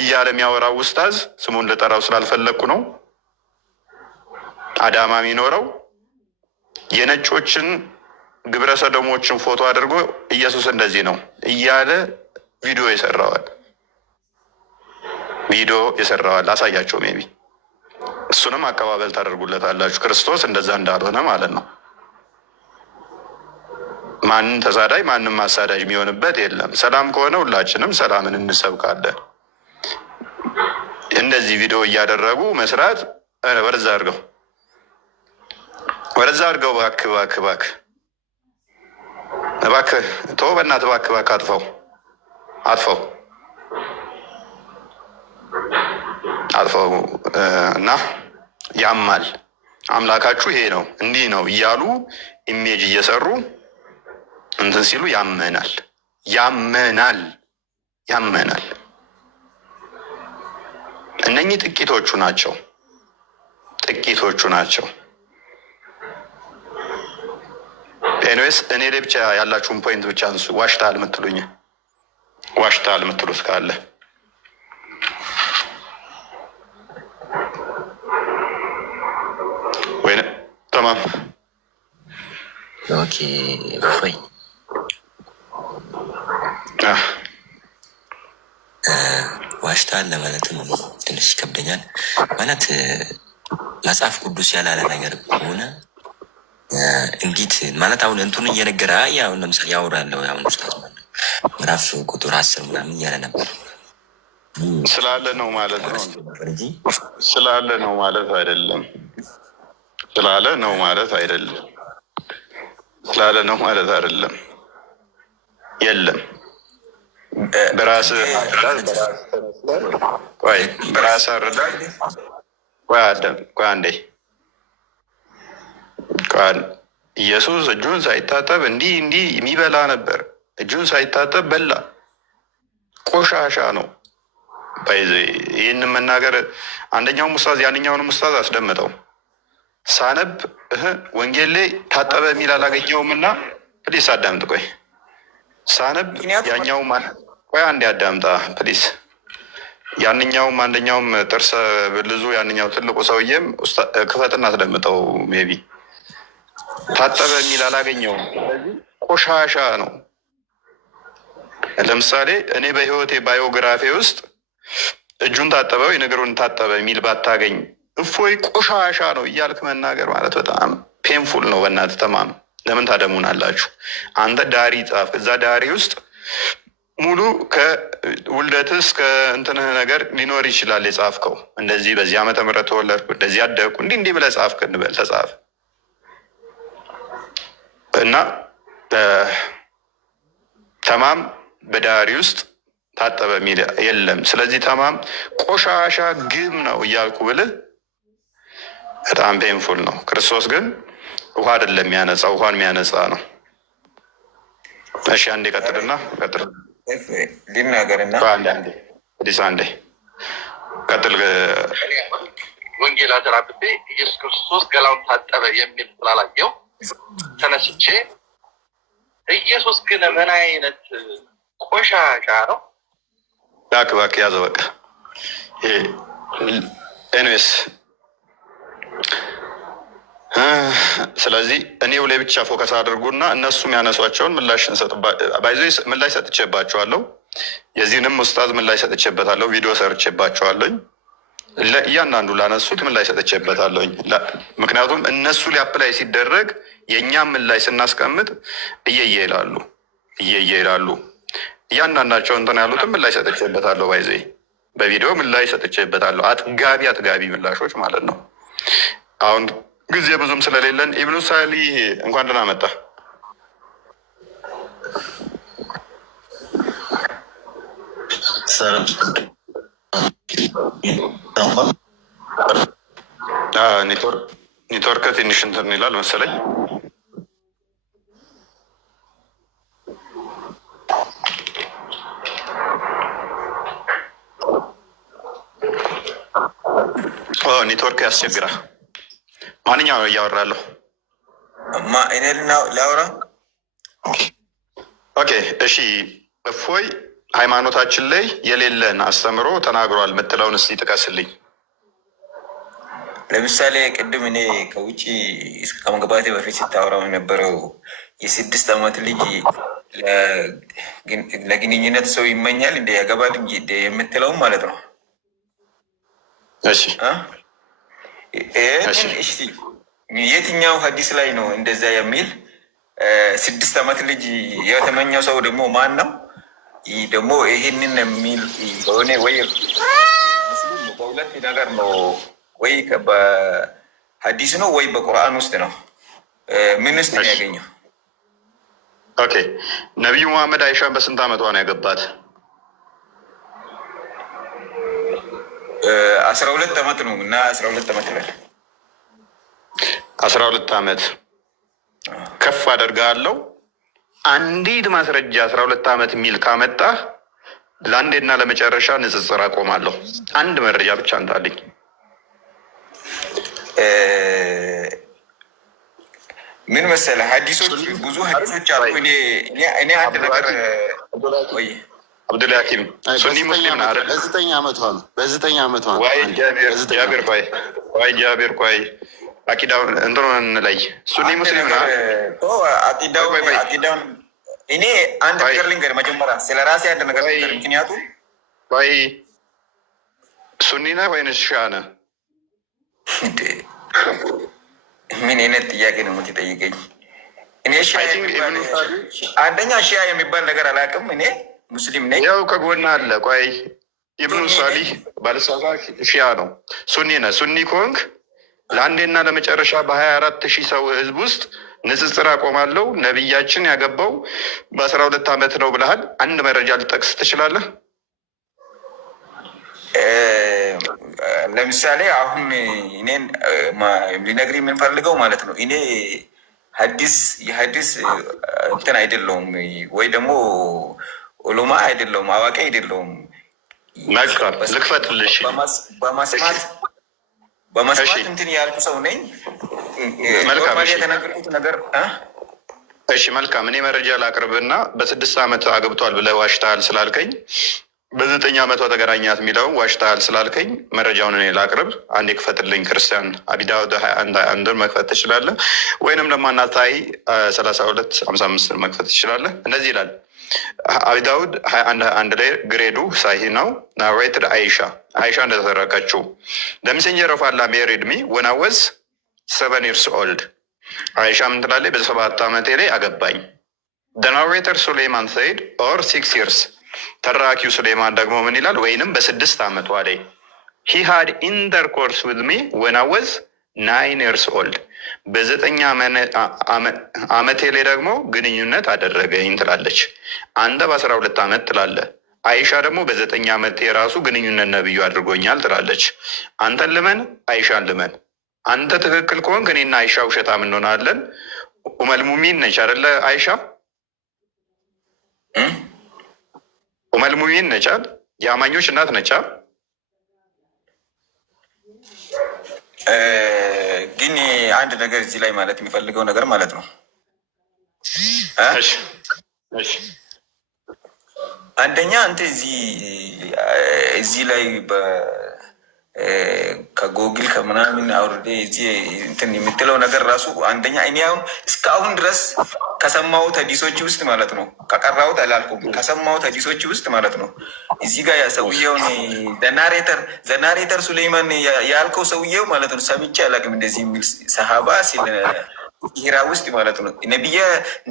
እያለ የሚያወራው ኡስታዝ ስሙን ልጠራው ስላልፈለግኩ ነው፣ አዳማ የሚኖረው የነጮችን ግብረ ሰዶሞችን ፎቶ አድርጎ ኢየሱስ እንደዚህ ነው እያለ ቪዲዮ የሰራዋል። አሳያቸው ሜቢ እሱንም አቀባበል ታደርጉለታላችሁ። ክርስቶስ እንደዛ እንዳልሆነ ማለት ነው። ማንም ተሳዳጅ ማንም አሳዳጅ የሚሆንበት የለም። ሰላም ከሆነ ሁላችንም ሰላምን እንሰብካለን። እንደዚህ ቪዲዮ እያደረጉ መስራት ወደዛ አድርገው እባክህ ተወው፣ በእናትህ እባክህ አጥፈው እና ያማል። አምላካችሁ ይሄ ነው እንዲህ ነው እያሉ ኢሜጅ እየሰሩ እንትን ሲሉ ያመናል። እነኚህ ጥቂቶቹ ናቸው። ኤኒዌይስ እኔ ላይ ብቻ ያላችሁን ፖይንት ብቻ አንሱ። ዋሽታል የምትሉት ካለ ወይ ተማም ኦኬ ወይ ዋሽታል ለማለትም ትንሽ ይከብደኛል። ማለት መጽሐፍ ቅዱስ ያላለ ነገር ከሆነ እንዴት ማለት አሁን እንቱን እየነገረ አሁን ለምሳሌ ያወራለው አሁን ኡስታዝ ማለት ምዕራፍ ቁጥር 10 ምናምን እያለ ነበር። ስላለ ነው ማለት ነው። ስላለ ነው ማለት አይደለም። ስላለ ነው ማለት አይደለም። ስላለ ነው ማለት አይደለም። የለም በራስህ ቆይ፣ በራስህ አረዳድ ቆይ፣ አዳም ቆይ፣ አንዴ ቆይ። ኢየሱስ እጁን ሳይታጠብ እንዲህ የሚበላ ነበር። እጁን ሳይታጠብ በላ። ቆሻሻ ነው። ይህን መናገር አንደኛውም ኡስታዝ ያንኛውንም ኡስታዝ አስደምጠው ሳነብ ወንጌል ላይ ታጠበ የሚል አላገኘውም እና ፕሊስ አዳምጥ። ቆይ ሳነብ ያኛውም ቆይ አንዴ አዳምጣ ፕሊስ። ያንኛውም አንደኛውም ጥርሰ ብልዙ ያንኛው ትልቁ ሰውዬም ክፈትና አስደምጠው። ሜቢ ታጠበ የሚል አላገኘውም። ቆሻሻ ነው። ለምሳሌ እኔ በህይወቴ ባዮግራፊ ውስጥ እጁን ታጠበ ወይ ነገሩን ታጠበ የሚል ባታገኝ እፎይ ቆሻሻ ነው እያልክ መናገር ማለት በጣም ፔንፉል ነው። በእናትህ ተማም ለምን ታደሙናላችሁ? አንተ ዳሪ ጻፍ። እዛ ዳሪ ውስጥ ሙሉ ከውልደትህ እስከ እንትንህ ነገር ሊኖር ይችላል የጻፍከው። እንደዚህ በዚህ ዓመተ ምህረት ተወለድኩ፣ እንደዚህ አደግኩ፣ እንዲህ ብለህ ጻፍክ እንበል ተጻፍ እና ተማም በዳሪ ውስጥ ታጠበ የሚል የለም። ስለዚህ ተማም ቆሻሻ ግም ነው እያልኩ ብልህ በጣም ፔንፉል ነው። ክርስቶስ ግን ውሃ አይደለም የሚያነጻ፣ ውሃን የሚያነጻ ነው። እሺ አንዴ ቀጥልና ቀጥል ሊናገርና አንዴ ቀጥል። ወንጌል አደራብቤ ኢየሱስ ክርስቶስ ገላውን ታጠበ የሚል ስላላየው ተነስቼ ኢየሱስ ግን ምን አይነት ቆሻሻ ነው? እባክህ ያዘው በቃ። ኤኒዌይስ ስለዚህ እኔው ላይ ብቻ ፎከስ አድርጉና እነሱ የሚያነሷቸውን ምላሽ ምላሽ ሰጥቼባቸዋለሁ። የዚህንም ኡስታዝ ምላሽ ሰጥቼበታለሁ። ቪዲዮ ሰርቼባቸዋለኝ። እያንዳንዱ ላነሱት ምላሽ ሰጥቼበታለሁኝ። ምክንያቱም እነሱ ሊያፕላይ ሲደረግ የእኛም ምላሽ ስናስቀምጥ እየየ ይላሉ። እያንዳንዳቸው እንትን ያሉትም ምላሽ ሰጥቼበታለሁ። በቪዲዮ ምላሽ ሰጥቼበታለሁ። አጥጋቢ ምላሾች ማለት ነው። አሁን ጊዜ ብዙም ስለሌለን ኢብኑ ሳሊ እንኳን ደህና መጣ። ኔትወርክ ትንሽ እንትን ይላል መሰለኝ። ኔትወርክ ያስቸግራል። ማንኛው እያወራለሁ እኔ ላውራ። ኦኬ እሺ። እፎይ ሃይማኖታችን ላይ የሌለን አስተምሮ ተናግሯል የምትለውን እስኪ ጥቀስልኝ። ለምሳሌ ቅድም እኔ ከውጭ ከመግባቴ በፊት ስታወራው የነበረው የ6 ዓመት ልጅ ለግንኙነት ሰው ይመኛል እንደ ያገባል የምትለውም ማለት ነው። እሺ የትኛው ሀዲስ ላይ ነው እንደዛ የሚል? 6 ዓመት ልጅ የተመኘው ሰው ደግሞ ማን ነው? ደግሞ ይህንን የሚል ሆነ ወይ በሁለት ነገር ነው፣ ወይ በሀዲስ ነው ወይ በቁርአን ውስጥ ነው። ምን ውስጥ ነው ያገኘው? ኦኬ ነቢዩ መሐመድ አይሻን በስንት ዓመቷ ነው ያገባት? 12 ዓመት ነው እና 12 ዓመት ይላል። 12 ዓመት ከፍ አደርጋለሁ። አንዲት ማስረጃ 12 ዓመት የሚል ካመጣ ለአንዴና ለመጨረሻ ንጽጽር አቆማለሁ። አንድ መረጃ ብቻ አንታልኝ። ምን መሰለህ ሀዲሶች ብዙ ሀዲሶች አሉ። እኔ አንድ ነገር ወይ አብዱል ሐኪም ሱኒ ሙስሊም ነው አይደል? በ9 ዓመቷ ጃቢር ቆይ አቂዳውን እንትኑን ላይ ሱኒ ሙስሊም ነው አቂዳውን እኔ አንድ ነገር ልንገር መጀመሪያ ስለ ራሴ አንድ ነገር ልንገር። ምክንያቱም ወይ ሱኒ ነህ ወይንስ ሺዓ ነህ? ምን አይነት ጥያቄ ነው የምትጠይቀኝ? እኔ አንደኛ ሺዓ የሚባል ነገር አላውቅም። እኔ ሙስሊም ነኝ። ያው ከጎና አለ። ቆይ ኢብኑ ሳሊህ ባለሳሳት ሺያ ነው። ሱኒ ነህ። ሱኒ ከሆንክ ለአንዴና ለመጨረሻ በ24,000 ሰው ህዝብ ውስጥ ንጽጽር አቆማለሁ ነቢያችን ያገባው በ12 ዓመት ነው ብለሃል። አንድ መረጃ ልጠቅስ ትችላለህ? ለምሳሌ አሁን እኔን ሊነግር የምንፈልገው ማለት ነው እኔ የሀዲስ እንትን አይደለውም ወይ ደግሞ ዑለማ አይደለውም አዋቂ አይደለውም። መልካም ልክፈትልሽ። በመስማት እንትን ያልኩ ሰው ነኝ። መልካም የተናገርኩት ነገር እሺ መልካም። እኔ መረጃ ላቅርብና በ6 ዓመት አግብቷል ብለህ ዋሽተሃል ስላልከኝ በ9 ዓመቷ ተገናኛት የሚለውን ዋሽተሃል ስላልከኝ መረጃውን እኔ ላቅርብ። አንዴ ክፈትልኝ። ክርስቲያን አቢ ዳውድ 21 መክፈት ትችላለህ፣ ወይንም ደግሞ ናታይ 32:55 መክፈት ትችላለህ። እንደዚህ ይላል አቢ ዳውድ 21 ላይ ግሬዱ ሳሂ ነው። ናሬትድ አይሻ እንደተረከችው ለሜሴንጀር ኦፍ አላህ ሜሪድ ሚ ወን አይ ዋዝ 7 years old። አይሻ ምን ትላለች? በ7 ዓመቴ ላይ አገባኝ። the narrator ሱሌይማን said or 6 years። ተራኪው ሱሌይማን ደግሞ ምን ይላል? ወይንም በ6 ዓመቷ ላይ he had intercourse with me when I was 9 years old። በ9 ዓመቴ ላይ ደግሞ ግንኙነት አደረገኝ ትላለች። አንተ በ12 ዓመት ትላለህ። አይሻ ደግሞ በ9 ዓመት የራሱ ግንኙነት ነብዩ አድርጎኛል ትላለች። አንተን ልመን አይሻን ልመን። አንተ ትክክል ከሆንክ እኔና አይሻ ውሸታም እንሆናለን። ኡመል ሙሚን ነች አይደለ? አይሻ ኡመል ሙሚን ነች አይደል? የአማኞች እናት ነች። ግን አንድ ነገር እዚህ ላይ ማለት የሚፈልገው ነገር ማለት ነው አንደኛ አንተ እዚህ ላይ ከጎግል ከምናምን አውርዴ እዚህ እንትን የምትለው ነገር ራሱ አንደኛ እኔ አሁን እስካሁን ድረስ ከሰማሁት ሀዲሶች ውስጥ ማለት ነው ከቀራሁት አላልኩም፣ ከሰማሁት ሀዲሶች ውስጥ ማለት ነው እዚህ ጋር ሰውየውን ዘናሬተር ሱሌይማን ያልከው ሰውየው ማለት ነው ሰምቼ አላውቅም። እንደዚህ የሚል ሰሃባ ሲራ ውስጥ ማለት ነው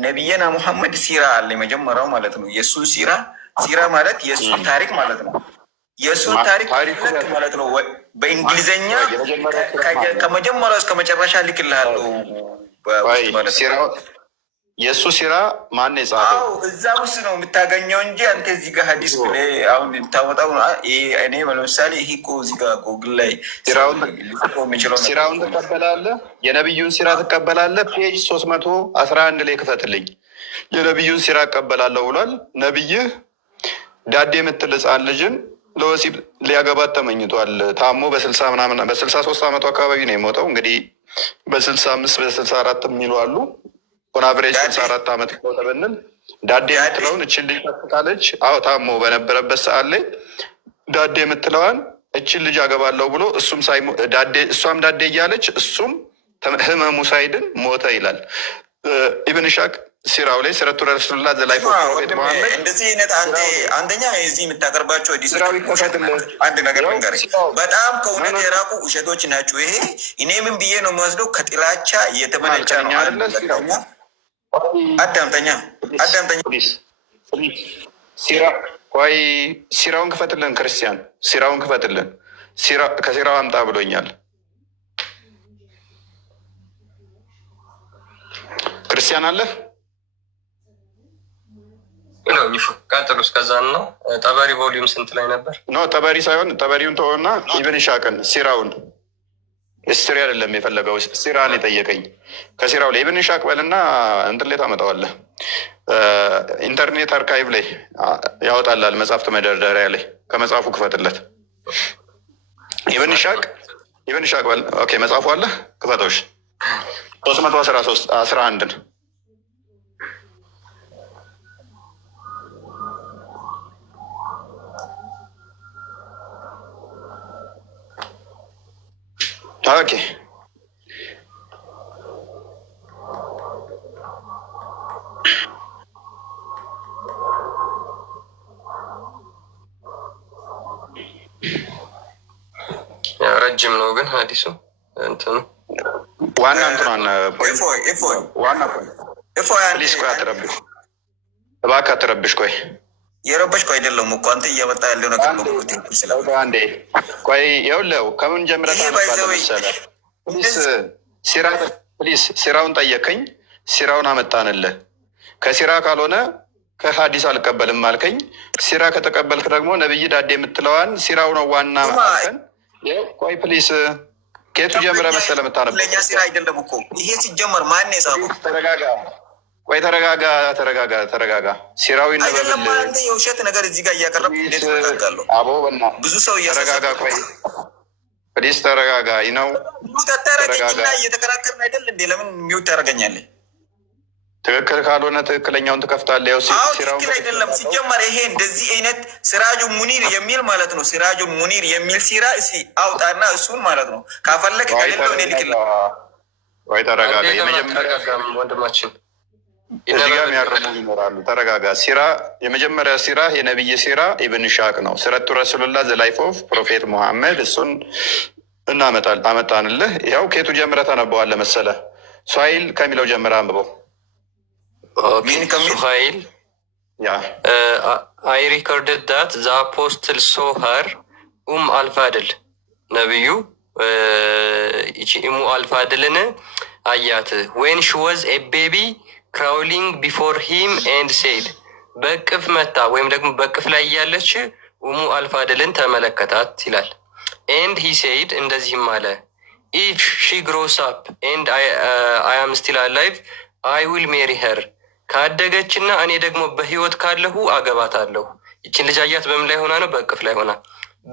ነቢየና ሙሐመድ ሲራ አለ መጀመሪያው ማለት ነው። የእሱ ሲራ ማለት የእሱ ታሪክ ማለት ነው። የእሱን ታሪክ ማለት ነው በእንግሊዝኛ ከመጀመሪያው እስከ መጨረሻ ልክልሃለሁ። የእሱ ሲራ ማን የጻፈው? እዛ ውስጥ ነው የምታገኘው እንጂ አንተ እዚህ ጋር ሀዲስ ብለህ አሁን የምታወጣው እኔ ለምሳሌ ይሄ እኮ እዚህ ጋር ጎግል ላይ ሲራውን ትቀበላለህ? የነቢዩን ሲራ ትቀበላለህ? ፔጅ 311 ላይ ክፈትልኝ። የነቢዩን ሲራ እቀበላለሁ ብሏል። ነቢይህ ዳዴ የምትል ሕፃን ልጅን ለወሲብ ሊያገባት ተመኝቷል። ታሞ በ63 ዓመቱ አካባቢ ነው የሞተው። እንግዲህ በ65 በ64 የሚሉ አሉ። ኦናቨሬጅ 64 ዓመት ቆጠብንን ዳዴ የምትለውን እችን ልጅ ታስቃለች። አዎ ታሞ በነበረበት ሰዓት ላይ ዳዴ የምትለዋን እችን ልጅ አገባለሁ ብሎ እሷም ዳዴ እያለች እሱም ህመሙ ሳይድን ሞተ ይላል ኢብን ሻቅ ሲራው ላይ ሲረቱ ረሱሉላህ ዘላይ ፕሮፌት መሐመድ። እንደዚህ አይነት አንደኛ እዚህ የምታቀርባቸው አንድ ነገር መንገር በጣም ከእውነት የራቁ ውሸቶች ናቸው። ይሄ እኔ ምን ብዬ ነው የምወስደው? ከጥላቻ የተመነጨ ነው። አዳምጠኛ ሲራውን ክፈትልን። ክርስቲያን ሲራውን ክፈትልን። ከሲራው አምጣ ብሎኛል። ክርስቲያን አለ ቀጥሉ። እስከዛ ነው ጠበሪ ቮሊዩም ስንት ላይ ነበር? ኖ ጠበሪ ሳይሆን ጠበሪውን ተወና ኢብን ሻቅን ሲራውን ስትሪ አይደለም የፈለገው ሲራን የጠየቀኝ ከሲራው ላይ ኢብን ሻቅ በልና እንትን ላይ ታመጣዋለህ። ኢንተርኔት አርካይቭ ላይ ያወጣላል። መጽሐፍት መደርደሪያ ላይ ከመጽሐፉ ክፈትለት። ኢብን ሻቅ በል። ኦኬ መጽሐፉ አለ ክፈቶች 313:11 ኦኬ ረጅም ነው ግን ሀዲሱ እንትኑ ዋና እንትኗን ዋና ፕሊስ ቆይ አትረብሽ፣ እባክህ አትረብሽ። ቆይ የረበሽኩ አይደለም እኮ አንተ እያመጣ ያለው ነገር አንዴ ቆይ፣ ይኸውልህ ከምን ጀምረህ መሰለህ? ፕሊስ ሲራውን ጠየቀኝ፣ ሲራውን አመጣንልህ። ከሲራ ካልሆነ ከሀዲስ አልቀበልም አልከኝ። ሲራ ከተቀበልክ ደግሞ ነብይ ዳዴ የምትለዋን ሲራው ነው ዋና አልከን። ቆይ ፕሊስ ከየቱ ጀምረህ መሰለህ የምታነበው? ለእኛ ሲራ አይደለም እኮ ይሄ ሲጀመር ማን የጻፈው? ተረጋጋ። ቆይ ተረጋጋ። ሲራዊ አይደለም አንተ የውሸት ነገር እዚህ ጋር እያቀረብክ እንዴት ተረጋጋለሁ? አቦ በእናትህ ብዙ ሰው ተረጋጋ። ቆይ ፕሊስ ተረጋጋ። ነው ተረጋጋና እየተከራከርን አይደል እንዴ? ለምን ሚውት ታደርገኛለህ? ትክክል ካልሆነ ትክክለኛውን ትከፍታለህ። ትክክል አይደለም ሲጀመር። ይሄ እንደዚህ አይነት ሲራጁ ሙኒር የሚል ማለት ነው። ሲራጁ ሙኒር የሚል ሲራ እስኪ አውጣና እሱን ማለት ነው ካፈለክ ከሌለው እኔ ልክልህ። ወይ ተረጋጋ። የመጀመሪያ ወንድማችን እዚህ ጋር የሚያርሙ ይኖራሉ። ተረጋጋ። ሲራ የመጀመሪያ ሲራ የነቢይ ሲራ ኢብን ኢስሐቅ ነው። ሲረቱ ረሱሉላህ ዘ ላይፍ ኦፍ ፕሮፌት ሙሐመድ። እሱን አመጣንልህ። ያው ከየቱ ጀምረህ ታነበዋለህ መሰለህ? ሷሂል ከሚለው ጀምረህ አንብበው። ሱሀይል አይ ሪኮርድድ ዳት ዘ አፖስትል ሶ ሀር አልፋድል ነቢዩ ኡሙ አልፋድልን አያት። ዌን ሺ ወዝ ኤ ቤቢ ክራውሊንግ ቢፎር ሂም ኤንድ ሴድ በቅፍ መታ ወይም ደግሞ በቅፍ ላይ እያለች ኡሙ አልፋድልን ተመለከታት ይላል። ኤንድ ሂ ሴድ እንደዚህም አለ ኢፍ ሺ ግሮስ አፕ ኤንድ አይ አም ስቲል አላይቭ አይ ዊል ሜሪ ሄር ካደገችና እኔ ደግሞ በህይወት ካለሁ አገባታለሁ። ይችን ልጅ አያት በምን ላይ ሆና ነው? በቅፍ ላይ ሆና።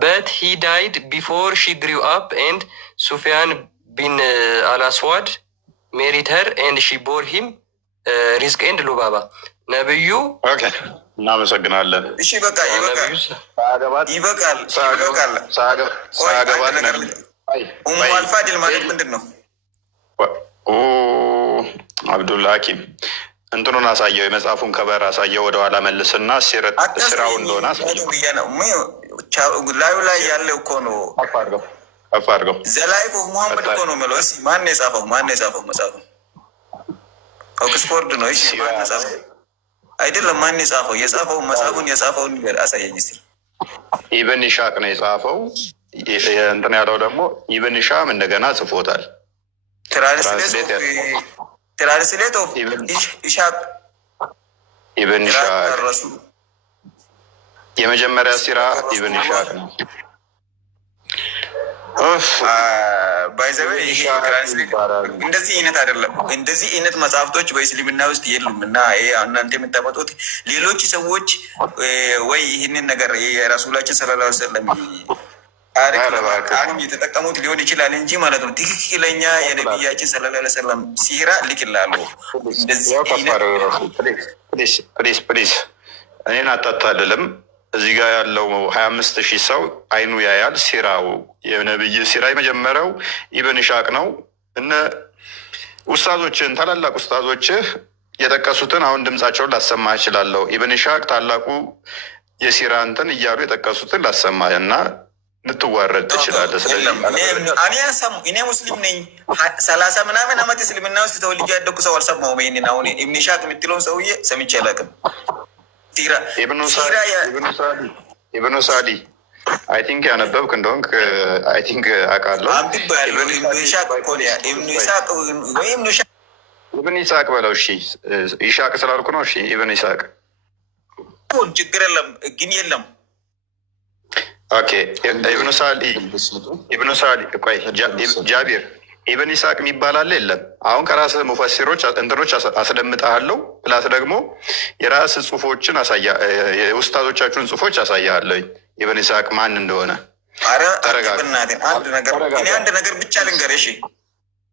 በት ሂ ዳይድ ቢፎር ሺ ግሪው አፕ ኤንድ ሱፊያን ቢን አልአስዋድ ሜሪድ ሄር ኤንድ ሺ ቦር ሂም ሪዝቅ ኤንድ ሉባባ። ነብዩ እናመሰግናለን። እሺ በቃ ይበቃል። ኡሙ አልፋድል ማለት ምንድን ነው? አብዱል ሐኪም እንትኑን አሳየው፣ የመጽሐፉን ከበር አሳየው። ወደኋላ መልስና ስራው እንደሆነ ላዩ ላይ ያለ እኮ ነው። ከፍ አድርገው። ዘላይፍ ኦፍ ሙሐመድ እኮ ነው የምለው። እስኪ ማን የጻፈው መጽሐፉ? ኦክስፎርድ ነው። እሺ ማን የጻፈው? አይደለም ማን የጻፈው? መጽሐፉን የጻፈውን ነገር አሳየኝ እስኪ። ኢብን ኢስሐቅ ነው የጻፈው። እንትን ያለው ደግሞ ኢብን ኢስሐቅ እንደገና ጽፎታል። ትራንስሌት ኦፍ ኢስሐቅ ኢብን ኢስሐቅ የመጀመሪያ ሲራ ኢብን ኢስሐቅ ነው። ባይዘዌ ይሄ ትራንስሌት እንደዚህ አይነት አይደለም። እንደዚህ አይነት መጽሐፍቶች በእስልምና ውስጥ የሉም። እና ይሄ እናንተ የምታመጡት ሌሎች ሰዎች ወይ ይህንን ነገር የረሱላችን ሰለላሁ ዐለይሂ ወሰለም ቃሉም የተጠቀሙት ሊሆን ይችላል እንጂ ማለት ነው። ትክክለኛ የነቢያችን ሰለላሁ ዐለይሂ ወሰለም ሲራ ልክላሉ። ፕሊስ እኔን አታታልልም። እዚህ ጋር ያለው 25,000 ሰው አይኑ ያያል። ሲራው የነብይ ሲራ የመጀመሪያው ኢብን ኢስሐቅ ነው። እነ ኡስታዞችን ታላላቅ ኡስታዞችህ የጠቀሱትን አሁን ድምጻቸውን ላሰማ እችላለሁ። ኢብን ኢስሐቅ ታላቁ የሲራ እንትን እያሉ የጠቀሱትን ላሰማ እና ልትዋረድ ትችላለህ። ስለዚህ እኔ ሙስሊም ነኝ። 30 ምናምን ዓመት እስልምና ውስጥ ተወልጄ ያደኩ ሰው አልሰማሁም። ይሄንን አሁን ኢብን ኢስሐቅ የምትለውን ሰውዬ ሰምቼ አላውቅም። ኢብኑ ሳዲ አይ ቲንክ ያነበብክ እንደሆንክ አይ ቲንክ አውቃለሁ። ኢብን ኢስሐቅ በለው። እሺ ኢስሐቅ ስላልኩ ነው። እሺ ኢብን ኢስሐቅ ችግር የለም ግን የለም። ኦኬ ኢብኑ ሳዲ ቆይ ጃቢር ኢብን ኢስሐቅ የሚባል አለ የለም? አሁን ከራስህ ሙፈሲሮች እንትኖች አስደምጠሃለሁ። ፕላስ ደግሞ የራስህ ጽሁፎችን የኡስታዞቻችሁን ጽሁፎች አሳያለሁ ኢብን ኢስሐቅ ማን እንደሆነ። አንድ ነገር ብቻ ልንገርህ።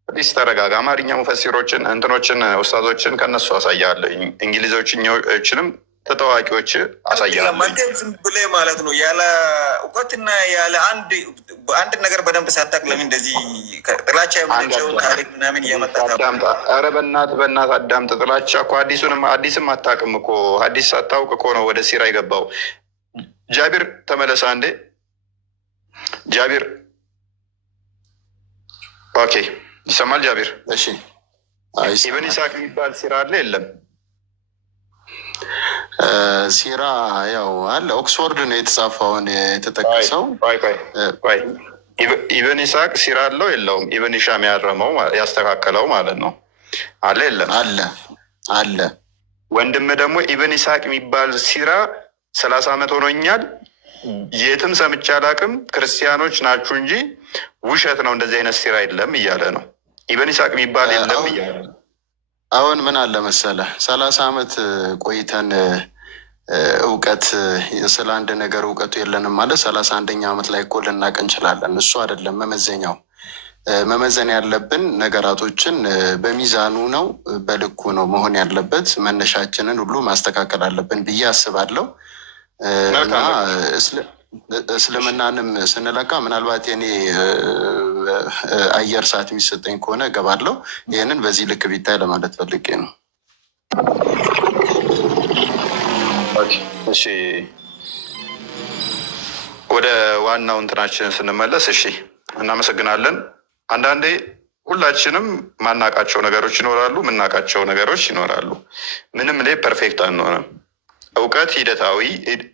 ፕሊስ ተረጋጋ። አማርኛ ሙፈሲሮችን እንትኖችን ኡስታዞችን ከነሱ አሳያለሁ። እንግሊዞችንም ተታዋቂዎች አሳያለሁ። ዝም ብለህ ማለት ነው ያለ እውቀትና ያለ አንድ ነገር በደንብ ሳታውቅ ለምን እንደዚህ ጥላቻ የምንቸውን ታሪክ ምናምን እያመጣ? ኧረ በእናትህ አዳምጥ። ጥላቻ እኮ አዲስም አታውቅም እኮ። ሀዲስ ሳታውቅ እኮ ነው ወደ ሲራ የገባው። ጃቢር ተመለሰ አንዴ። ጃቢር ኦኬ፣ ይሰማል ጃቢር? እሺ ኢብን ኢስሐቅ የሚባል ሲራ አለ የለም? ሲራ ያው አለ ኦክስፎርድ ነው የተጻፈውን የተጠቀሰው። ኢብን ኢስሐቅ ሲራ አለው የለውም? ኢብን ሂሻም ያረመው ያስተካከለው ማለት ነው። አለ የለም? አለ። ወንድም ደግሞ ኢብን ኢስሐቅ የሚባል ሲራ 30 ዓመት ሆኖኛል የትም ሰምቼ አላቅም፣ ክርስቲያኖች ናችሁ እንጂ ውሸት ነው፣ እንደዚህ አይነት ሲራ የለም እያለ ነው። ኢብን ኢስሐቅ የሚባል የለም እያለ ነው። አሁን ምን አለ መሰለ 30 ዓመት ቆይተን እውቀት ስለ አንድ ነገር እውቀቱ የለንም ማለት 31ኛ ዓመት ላይ እኮ ልናቅ እንችላለን። እሱ አይደለም መመዘኛው። መመዘን ያለብን ነገራቶችን በሚዛኑ ነው፣ በልኩ ነው መሆን ያለበት። መነሻችንን ሁሉ ማስተካከል አለብን ብዬ አስባለሁ። እና እስልምናንም ስንለካ ምናልባት የኔ አየር ሰዓት የሚሰጠኝ ከሆነ እገባለሁ። ይህንን በዚህ ልክ ቢታይ ለማለት ፈልጌ ነው። እሺ ወደ ዋናው እንትናችን ስንመለስ፣ እሺ እናመሰግናለን። አንዳንዴ ሁላችንም ማናቃቸው ነገሮች ይኖራሉ፣ ምናቃቸው ነገሮች ይኖራሉ። ምንም ላይ ፐርፌክት አንሆንም። እውቀት ሂደታዊ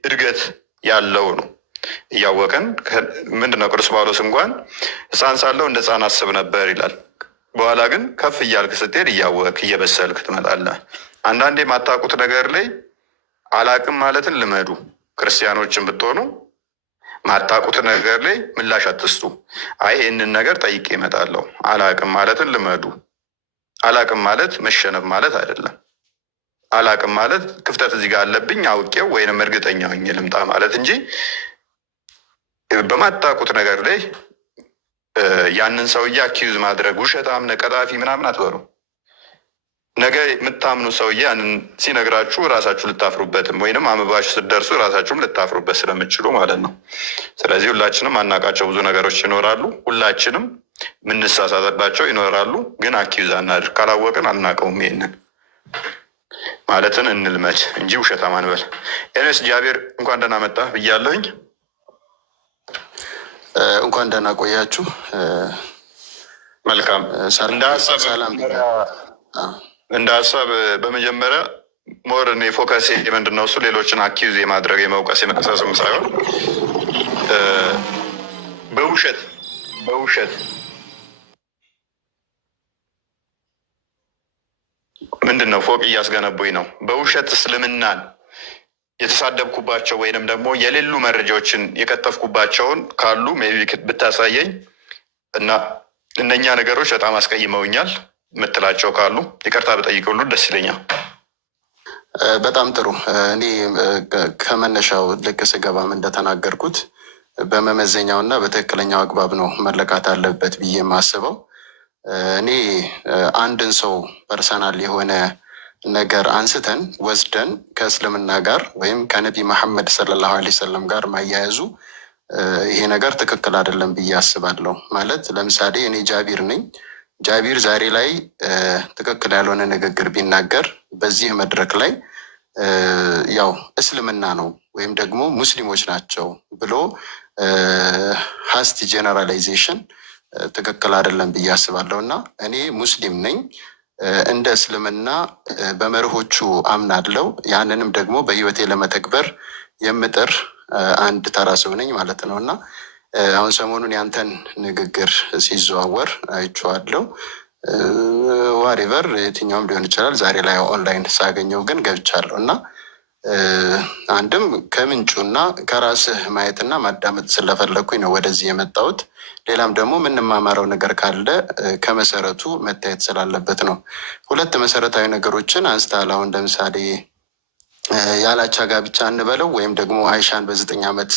እድገት ያለው ነው። እያወቀን ምንድነው ቅዱስ ጳውሎስ እንኳን ሕፃን ሳለሁ እንደ ሕፃን አስብ ነበር ይላል። በኋላ ግን ከፍ እያልክ ስትሄድ እያወቅ እየበሰልክ ትመጣለህ። አንዳንዴ የማታውቁት ነገር ላይ አላቅም ማለትን ልመዱ። ክርስቲያኖችን ብትሆኑ ማታውቁት ነገር ላይ ምላሽ አትስጡ። አይ ይህንን ነገር ጠይቄ እመጣለሁ። አላቅም ማለትን ልመዱ። አላቅም ማለት መሸነፍ ማለት አይደለም። አላቅም ማለት ክፍተት እዚህ ጋር አለብኝ አውቄው ወይንም እርግጠኛ ሆኜ ልምጣ ማለት እንጂ በማታውቁት ነገር ላይ ያንን ሰውዬ አኪዩዝ ማድረግ ውሸታም ነህ ቀጣፊ ምናምን አትበሉ። ነገ የምታምኑ ሰውዬ ያንን ሲነግራችሁ ራሳችሁ ልታፍሩበትም ወይንም አምባችሁ ስትደርሱ ራሳችሁም ልታፍሩበት ስለምችሉ ማለት ነው። ስለዚህ ሁላችንም አናውቃቸው ብዙ ነገሮች ይኖራሉ። ሁላችንም የምንሳሳትባቸው ይኖራሉ። ግን አኪዩዝ አናድርግ። ካላወቅን አናውቀውም ይሄንን ማለትን እንልመድ እንጂ ውሸታም አንበል። ኤንስ ጃቤር እንኳን ደህና መጣ ብያለሁኝ። እንኳን ደህና ቆያችሁ። መልካም። እንደ ሀሳብ በመጀመሪያ ሞር እኔ ፎከስ ምንድን ነው እሱ ሌሎችን አኪዩዝ የማድረግ የመውቀስ የመቀሳሰም ሳይሆን በውሸት ምንድን ነው ፎቅ እያስገነቡኝ ነው። በውሸት እስልምናን የተሳደብኩባቸው ወይንም ደግሞ የሌሉ መረጃዎችን የቀጠፍኩባቸውን ካሉ ሜይ ቢ ብታሳየኝ እና እነኛ ነገሮች በጣም አስቀይመውኛል የምትላቸው ካሉ ይቅርታ ብጠይቅ ሁሉ ደስ ይለኛል። በጣም ጥሩ። እኔ ከመነሻው ልክ ስገባም እንደተናገርኩት በመመዘኛው እና በትክክለኛው አግባብ ነው መለካት አለበት ብዬ የማስበው። እኔ አንድን ሰው ፐርሰናል የሆነ ነገር አንስተን ወስደን ከእስልምና ጋር ወይም ከነቢ መሐመድ ሰለላሁ ዐለይሂ ወሰለም ጋር ማያያዙ ይሄ ነገር ትክክል አይደለም ብዬ አስባለሁ። ማለት ለምሳሌ እኔ ጃቢር ነኝ። ጃቢር ዛሬ ላይ ትክክል ያልሆነ ንግግር ቢናገር በዚህ መድረክ ላይ ያው እስልምና ነው ወይም ደግሞ ሙስሊሞች ናቸው ብሎ ሀስቲ ጀነራላይዜሽን ትክክል አይደለም ብዬ አስባለሁ። እና እኔ ሙስሊም ነኝ፣ እንደ እስልምና በመርሆቹ አምናለው። ያንንም ደግሞ በህይወቴ ለመተግበር የምጥር አንድ ተራ ሰው ነኝ ማለት ነው። እና አሁን ሰሞኑን ያንተን ንግግር ሲዘዋወር አይቼዋለሁ። ዋሬቨር የትኛውም ሊሆን ይችላል። ዛሬ ላይ ኦንላይን ሳገኘው ግን ገብቻለሁ እና አንድም ከምንጩና ከራስህ ማየትና ማዳመጥ ስለፈለግኩኝ ነው ወደዚህ የመጣሁት። ሌላም ደግሞ የምንማማረው ነገር ካለ ከመሰረቱ መታየት ስላለበት ነው። ሁለት መሰረታዊ ነገሮችን አንስተሃል። አሁን ለምሳሌ ያላቻ ጋብቻ እንበለው ወይም ደግሞ አይሻን በ9 ዓመት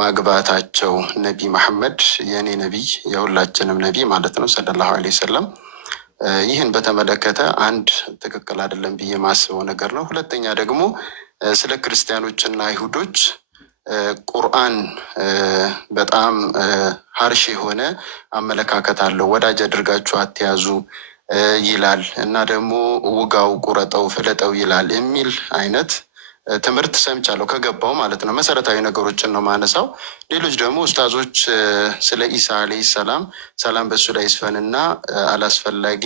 ማግባታቸው ነቢ መሐመድ የእኔ ነቢይ የሁላችንም ነቢይ ማለት ነው ሰለላሁ ዐለይሂ ወሰለም። ይህን በተመለከተ አንድ ትክክል አይደለም ብዬ የማስበው ነገር ነው። ሁለተኛ ደግሞ ስለ ክርስቲያኖችና አይሁዶች ቁርአን በጣም ሀርሽ የሆነ አመለካከት አለው። ወዳጅ አድርጋችሁ አትያዙ ይላል እና ደግሞ ውጋው፣ ቁረጠው፣ ፍለጠው ይላል የሚል አይነት ትምህርት ሰምቻለሁ ከገባው ማለት ነው። መሰረታዊ ነገሮችን ነው ማነሳው። ሌሎች ደግሞ ኡስታዞች ስለ ኢሳ አለይሂ ሰላም ሰላም በሱ ላይ ይስፈንና አላስፈላጊ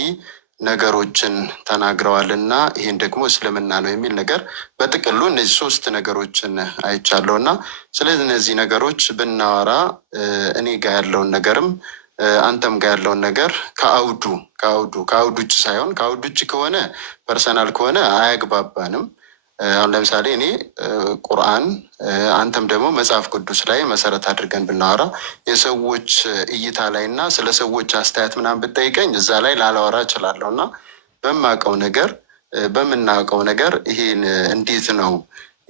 ነገሮችን ተናግረዋል እና ይህን ደግሞ እስልምና ነው የሚል ነገር በጥቅሉ እነዚህ ሶስት ነገሮችን አይቻለሁ እና ስለዚህ እነዚህ ነገሮች ብናወራ እኔ ጋር ያለውን ነገርም አንተም ጋር ያለውን ነገር ከአውዱ ውጭ ሳይሆን ከአውዱ ውጭ ከሆነ ፐርሰናል ከሆነ አያግባባንም። አሁን ለምሳሌ እኔ ቁርአን አንተም ደግሞ መጽሐፍ ቅዱስ ላይ መሰረት አድርገን ብናወራ የሰዎች እይታ ላይ እና ስለ ሰዎች አስተያየት ምናምን ብጠይቀኝ እዛ ላይ ላላወራ እችላለሁ እና በምናውቀው ነገር ይሄን እንዴት ነው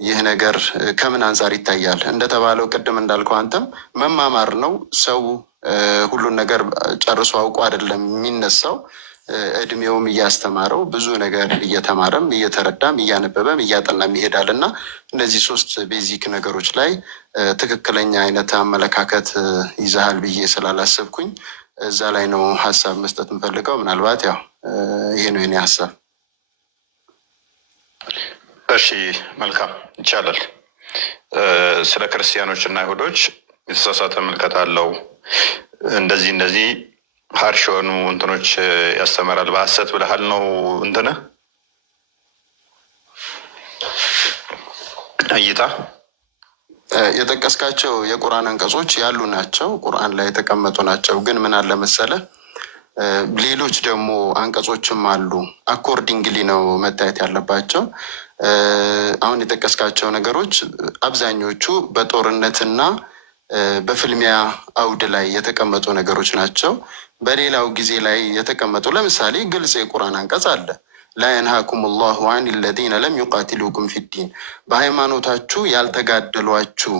ይህ ነገር ከምን አንጻር ይታያል? እንደተባለው ቅድም እንዳልከው አንተም መማማር ነው። ሰው ሁሉን ነገር ጨርሶ አውቆ አይደለም የሚነሳው። እድሜውም እያስተማረው ብዙ ነገር እየተማረም እየተረዳም እያነበበም እያጠናም ይሄዳል እና እነዚህ ሶስት ቤዚክ ነገሮች ላይ ትክክለኛ አይነት አመለካከት ይዛሃል ብዬ ስላላሰብኩኝ እዛ ላይ ነው ሀሳብ መስጠት የምፈልገው። ምናልባት ያው ይሄ ነው የኔ ሀሳብ። እሺ መልካም ይቻላል። ስለ ክርስቲያኖች እና አይሁዶች የተሳሳተ ምልከታ አለው እንደዚህ ሀርሽ የሆኑ እንትኖች ያስተምራል በሀሰት ብለሃል ነው እንትነ እይታ የጠቀስካቸው የቁርአን አንቀጾች ያሉ ናቸው፣ ቁርአን ላይ የተቀመጡ ናቸው። ግን ምን አለ መሰለህ ሌሎች ደግሞ አንቀጾችም አሉ። አኮርዲንግሊ ነው መታየት ያለባቸው። አሁን የጠቀስካቸው ነገሮች አብዛኞቹ በጦርነትና በፍልሚያ አውድ ላይ የተቀመጡ ነገሮች ናቸው። በሌላው ጊዜ ላይ የተቀመጡ ለምሳሌ ግልጽ የቁርአን አንቀጽ አለ። ላ የንሃኩም ላሁ አን ለዚነ ለም ዩቃትሉኩም ፊዲን፣ በሃይማኖታችሁ ያልተጋደሏችሁ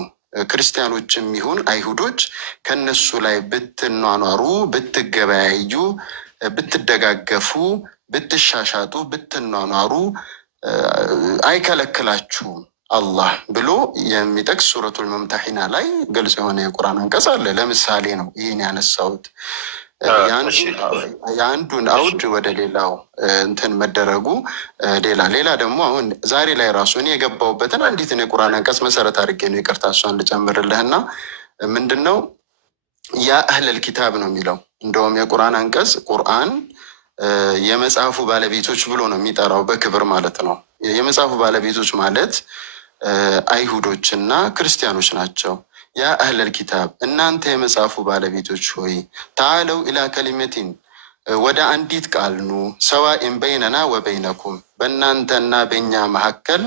ክርስቲያኖችም ይሁን አይሁዶች ከነሱ ላይ ብትኗኗሩ፣ ብትገበያዩ፣ ብትደጋገፉ፣ ብትሻሻጡ፣ ብትኗኗሩ አይከለክላችሁም አላህ ብሎ የሚጠቅስ ሱረቱል ሙምተሒና ላይ ግልጽ የሆነ የቁርአን አንቀጽ አለ። ለምሳሌ ነው ይህን ያነሳሁት። የአንዱን አውድ ወደ ሌላው እንትን መደረጉ ሌላ ደግሞ አሁን ዛሬ ላይ ራሱ እኔ የገባሁበትን አንዲትን የቁርአን አንቀጽ መሰረት አድርጌ ነው ይቅርታ እሷን ልጨምርልህና ምንድን ነው ያ አህለል ኪታብ ነው የሚለው። እንደውም የቁርአን አንቀጽ ቁርአን የመጽሐፉ ባለቤቶች ብሎ ነው የሚጠራው በክብር ማለት ነው። የመጽሐፉ ባለቤቶች ማለት አይሁዶችና ክርስቲያኖች ናቸው። ያ አህለል ኪታብ እናንተ የመጽሐፉ ባለቤቶች ሆይ ተዓለው ኢላ ከሊመቲን ወደ አንዲት ቃል ኑ፣ ሰዋኢን በይነና ወበይነኩም በእናንተና በእኛ መካከል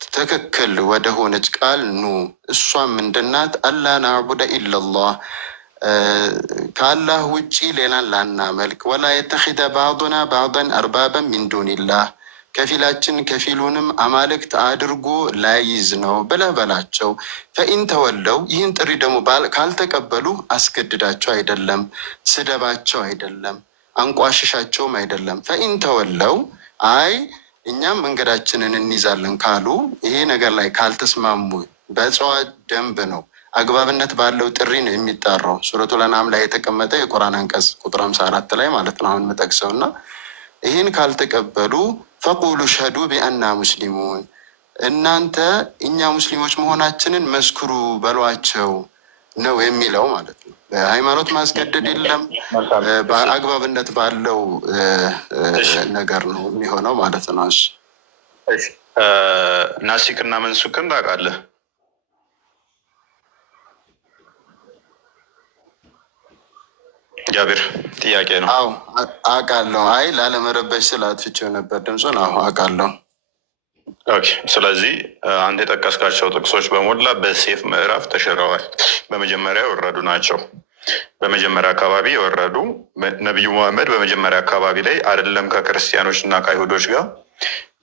ትክክል ወደ ሆነች ቃል ኑ። እሷም ምንድናት? አላ ናዕቡደ ኢላላህ ከአላህ ውጪ ሌላን ላናመልክ፣ ወላ የተኪደ ባዕዱና ባዕዳን አርባበን ሚን ዱኒላህ ከፊላችን ከፊሉንም አማልክት አድርጎ ላይዝ ነው ብለህ በላቸው። ፈኢን ተወለው ይህን ጥሪ ደግሞ ካልተቀበሉ አስገድዳቸው አይደለም፣ ስደባቸው አይደለም፣ አንቋሽሻቸውም አይደለም። ፈኢን ተወለው አይ እኛም መንገዳችንን እንይዛለን ካሉ ይሄ ነገር ላይ ካልተስማሙ በጨዋ ደንብ ነው አግባብነት ባለው ጥሪ ነው የሚጠራው። ሱረቱል አንዓም ላይ የተቀመጠ የቁርአን አንቀጽ ቁጥር 54 ላይ ማለት ነው አሁን የምጠቅሰው እና ይህን ካልተቀበሉ ፈቁሉ ሸዱ ቢአና ሙስሊሙን እናንተ እኛ ሙስሊሞች መሆናችንን መስክሩ በሏቸው ነው የሚለው ማለት ነው። በሃይማኖት ማስገደድ የለም፣ በአግባብነት ባለው ነገር ነው የሚሆነው ማለት ነው። ናሲክና መንሱክን ታውቃለህ? ጃቢር ጥያቄ ነው። አዎ አውቃለሁ። አይ ላለመረበሽ ስላትፍቼው ነበር ድምፁን። አዎ አውቃለሁ። ኦኬ። ስለዚህ አንተ የጠቀስካቸው ጥቅሶች በሞላ በሴፍ ምዕራፍ ተሽረዋል። በመጀመሪያ የወረዱ ናቸው። በመጀመሪያ አካባቢ የወረዱ ነቢዩ መሐመድ በመጀመሪያ አካባቢ ላይ አይደለም ከክርስቲያኖች እና ከአይሁዶች ጋር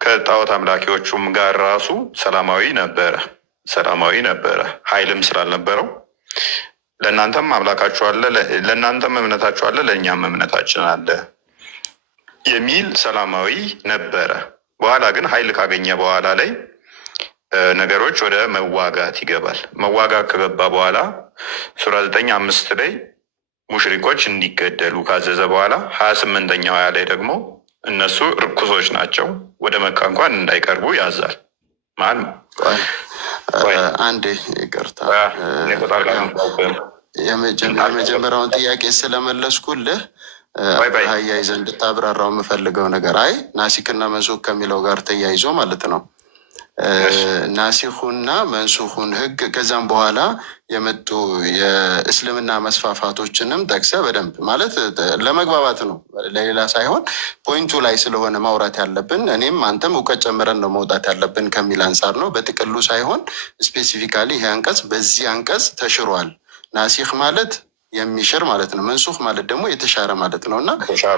ከጣዖት አምላኪዎቹም ጋር ራሱ ሰላማዊ ነበረ። ኃይልም ስላልነበረው ለእናንተም አምላካችሁ አለ፣ ለእናንተም እምነታችሁ አለ፣ ለእኛም እምነታችን አለ የሚል ሰላማዊ ነበረ። በኋላ ግን ኃይል ካገኘ በኋላ ላይ ነገሮች ወደ መዋጋት ይገባል። መዋጋት ከገባ በኋላ ሱራ 9:5 ላይ ሙሽሪኮች እንዲገደሉ ካዘዘ በኋላ 28ኛው አያ ላይ ደግሞ እነሱ ርኩሶች ናቸው ወደ መካ እንኳን እንዳይቀርቡ ያዛል። አንድ ይቅርታ የመጀመሪያውን ጥያቄ ስለመለስኩልህ አያይዘህ እንድታብራራው የምፈልገው ነገር አይ ናሲክና መንሱክ ከሚለው ጋር ተያይዞ ማለት ነው። ናሲሁና መንሱሁን ህግ ከዛም በኋላ የመጡ የእስልምና መስፋፋቶችንም ጠቅሰ በደንብ ማለት ለመግባባት ነው፣ ለሌላ ሳይሆን ፖይንቱ ላይ ስለሆነ ማውራት ያለብን እኔም አንተም እውቀት ጨምረን ነው መውጣት ያለብን ከሚል አንጻር ነው። በጥቅሉ ሳይሆን ስፔሲፊካሊ ይሄ አንቀጽ በዚህ አንቀጽ ተሽሯል። ናሲህ ማለት የሚሽር ማለት ነው። መንሱህ ማለት ደግሞ የተሻረ ማለት ነው። እና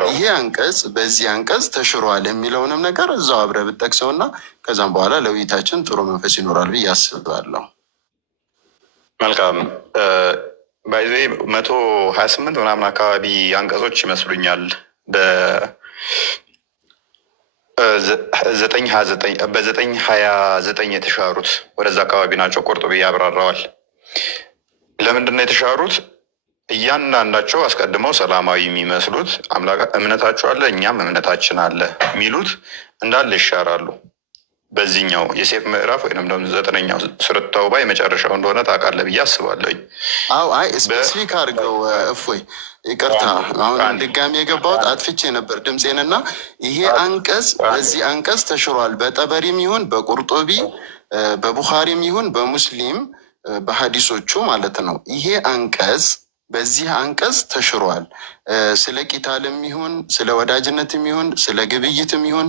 ይሄ አንቀጽ በዚህ አንቀጽ ተሽሯል የሚለውንም ነገር እዛው አብረህ ብትጠቅሰው እና ከዛም በኋላ ለውይይታችን ጥሩ መንፈስ ይኖራል ብዬ አስባለሁ። መልካም ባይዜ 128 ምናምን አካባቢ አንቀጾች ይመስሉኛል በ929 የተሻሩት ወደዛ አካባቢ ናቸው። ቁርጡቢ ያብራራዋል። ለምንድን ነው የተሻሩት? እያንዳንዳቸው አስቀድመው ሰላማዊ የሚመስሉት እምነታቸው አለ እኛም እምነታችን አለ የሚሉት እንዳለ ይሻራሉ። በዚህኛው የሴፍ ምዕራፍ ወይም ደግሞ 9ኛው ሱረቱ ተውባ የመጨረሻው እንደሆነ ታውቃለህ ብዬ አስባለሁኝ። አዎ አይ ስፔሲፊክ አድርገው እፎይ፣ ይቅርታ አሁን ድጋሚ የገባሁት አጥፍቼ ነበር ድምፄንና ይሄ አንቀጽ በዚህ አንቀጽ ተሽሯል። በጠበሪም ይሁን በቁርጡቢ በቡኻሪም ይሁን በሙስሊም በሀዲሶቹ ማለት ነው። ይሄ አንቀጽ በዚህ አንቀጽ ተሽሯል። ስለ ቂታልም ይሁን ስለ ወዳጅነትም ይሁን ስለ ግብይትም ይሁን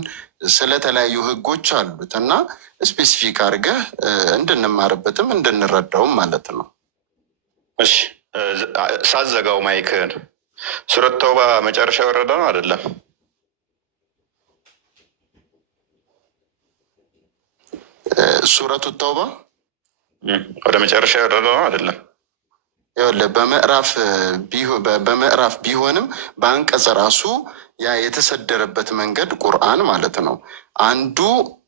ስለተለያዩ ህጎች አሉት እና ስፔሲፊክ አድርገህ እንድንማርበትም እንድንረዳውም ማለት ነው። እሺ ሳዘጋው ማይክን ሱረቱ ተውባ መጨረሻ የወረደ ነው አይደለም? ሱረቱ ተውባ ወደ መጨረሻ የወረደ ነው አይደለም? በምዕራፍ ቢሆንም በአንቀጽ ራሱ ያ የተሰደረበት መንገድ ቁርአን ማለት ነው። አንዱ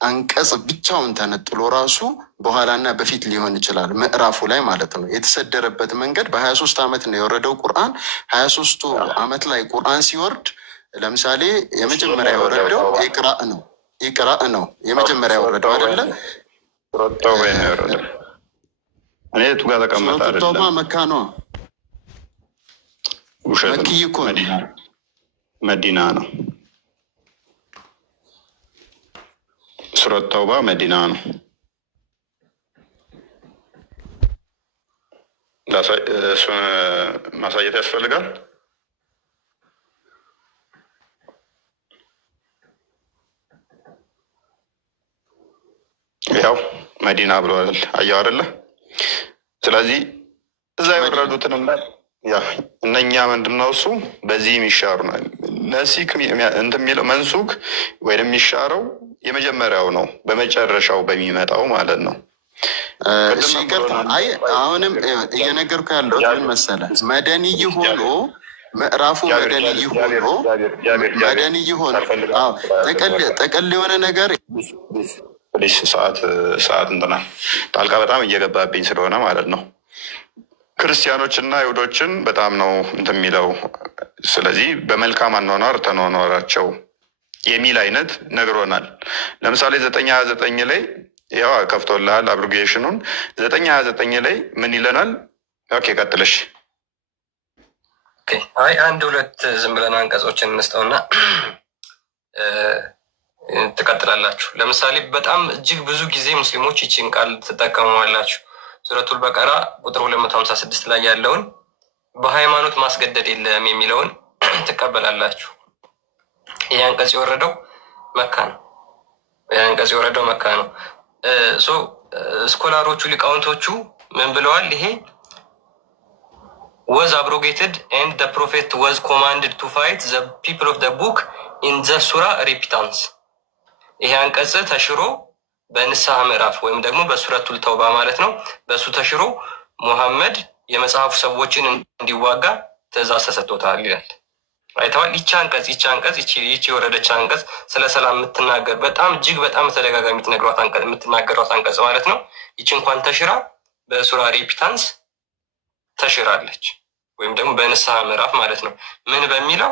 አንቀጽ ብቻውን ተነጥሎ ራሱ በኋላና በፊት ሊሆን ይችላል ምዕራፉ ላይ ማለት ነው። የተሰደረበት መንገድ በ23 ዓመት ነው የወረደው ቁርአን። 23ቱ ዓመት ላይ ቁርአን ሲወርድ ለምሳሌ የመጀመሪያ የወረደው ኢቅራእ ነው የመጀመሪያ የወረደው አይደለ? እኔ የቱ ጋር ተቀመጠ አይደለም። መካ ነው መክይ እኮ መዲና ነው። ሱረቱ ተውባ መዲና ነው። እሱን ማሳየት ያስፈልጋል። ያው መዲና ብለዋል። አየው አይደለ? ስለዚህ እዛ የወረዱትንም እነኛ ምንድነው እሱ በዚህ የሚሻሩ ነው። ነሲክ እንትን የሚለው መንሱክ ወይም የሚሻረው የመጀመሪያው ነው፣ በመጨረሻው በሚመጣው ማለት ነው። አይ አሁንም እየነገርኩ ያለው ምን መሰለህ፣ መደንይ ሆኖ ምዕራፉ መደንይ ሆኖ ጥቅል የሆነ ነገር ሰዓት እንትና ጣልቃ በጣም እየገባብኝ ስለሆነ ማለት ነው። ክርስቲያኖችና አይሁዶችን በጣም ነው እንትን የሚለው። ስለዚህ በመልካም አኗኗር ተኗኗራቸው የሚል አይነት ነግሮናል። ለምሳሌ 929 ላይ ያው ከፍቶልሃል አብሪጌሽኑን። 929 ላይ ምን ይለናል? ኦኬ ቀጥለሽ። አይ አንድ ሁለት ዝም ብለን አንቀጾችን እንስጠውና ትቀጥላላችሁ። ለምሳሌ በጣም እጅግ ብዙ ጊዜ ሙስሊሞች ይችን ቃል ትጠቀመዋላችሁ። ሱረቱል በቀራ ቁጥር 256 ላይ ያለውን በሃይማኖት ማስገደድ የለም የሚለውን ትቀበላላችሁ። ይህ አንቀጽ የወረደው መካ ነው። ስኮላሮቹ ሊቃውንቶቹ ምን ብለዋል? ይሄ was abrogated and the prophet was commanded to fight the people of the book in the surah repentance። ይሄ አንቀጽ ተሽሮ በንስሐ ምዕራፍ ወይም ደግሞ በሱረቱል ተውባ ማለት ነው፣ በሱ ተሽሮ ሙሐመድ የመጽሐፉ ሰዎችን እንዲዋጋ ትእዛዝ ተሰጥቶታል ይላል። አይተዋል። ይቺ አንቀጽ ይቺ የወረደች አንቀጽ ስለ ሰላም የምትናገር በጣም እጅግ በጣም ተደጋጋሚ የምትናገሯት አንቀጽ ማለት ነው። ይቺ እንኳን ተሽራ በሱራ ሬፒታንስ ተሽራለች፣ ወይም ደግሞ በንስሐ ምዕራፍ ማለት ነው። ምን በሚለው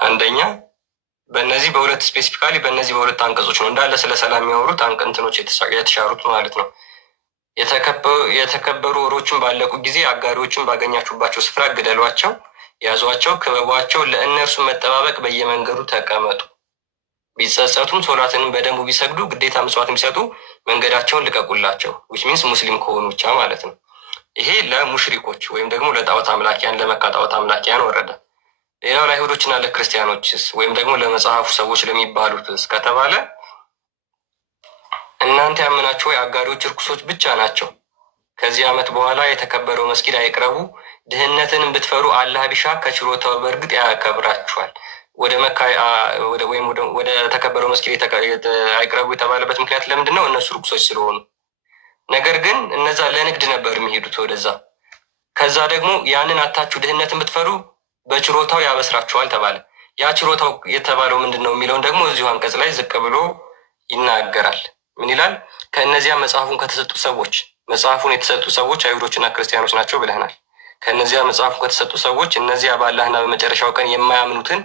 አንደኛ በእነዚህ በሁለት ስፔሲፊካሊ በእነዚህ በሁለት አንቀጾች ነው እንዳለ ስለ ሰላም የሚያወሩት አንቀንትኖች የተሻሩት ማለት ነው። የተከበሩ ወሮችን ባለቁ ጊዜ አጋሪዎችን ባገኛችሁባቸው ስፍራ ግደሏቸው፣ ያዟቸው፣ ክበቧቸው። ለእነርሱ መጠባበቅ በየመንገዱ ተቀመጡ። ቢጸጸቱም ሶላትንም በደንቡ ቢሰግዱ ግዴታ ምጽዋት ቢሰጡ መንገዳቸውን ልቀቁላቸው። ዊች ሚንስ ሙስሊም ከሆኑ ብቻ ማለት ነው። ይሄ ለሙሽሪኮች ወይም ደግሞ ለጣዖት አምላኪያን ለመካ ጣዖት አምላኪያን ወረደ። ሌላው ለአይሁዶችና ለክርስቲያኖችስ ወይም ደግሞ ለመጽሐፉ ሰዎች ለሚባሉትስ ከተባለ እናንተ ያመናችሁ አጋሪዎች እርኩሶች ብቻ ናቸው። ከዚህ ዓመት በኋላ የተከበረው መስጊድ አይቅረቡ። ድህነትን ብትፈሩ አላህ ቢሻ ከችሎታው በእርግጥ ያከብራችኋል። ወደ መካ ወይም ወደ ተከበረው መስጊድ አይቅረቡ የተባለበት ምክንያት ለምንድን ነው? እነሱ ርኩሶች ስለሆኑ። ነገር ግን እነዛ ለንግድ ነበር የሚሄዱት ወደዛ። ከዛ ደግሞ ያንን አታችሁ ድህነትን ብትፈሩ በችሮታው ያበስራችኋል ተባለ። ያ ችሮታው የተባለው ምንድን ነው የሚለውን ደግሞ እዚሁ አንቀጽ ላይ ዝቅ ብሎ ይናገራል። ምን ይላል? ከእነዚያ መጽሐፉን ከተሰጡ ሰዎች፣ መጽሐፉን የተሰጡ ሰዎች አይሁዶችና ክርስቲያኖች ናቸው ብለናል። ከእነዚያ መጽሐፉን ከተሰጡ ሰዎች እነዚያ በአላህና በመጨረሻው ቀን የማያምኑትን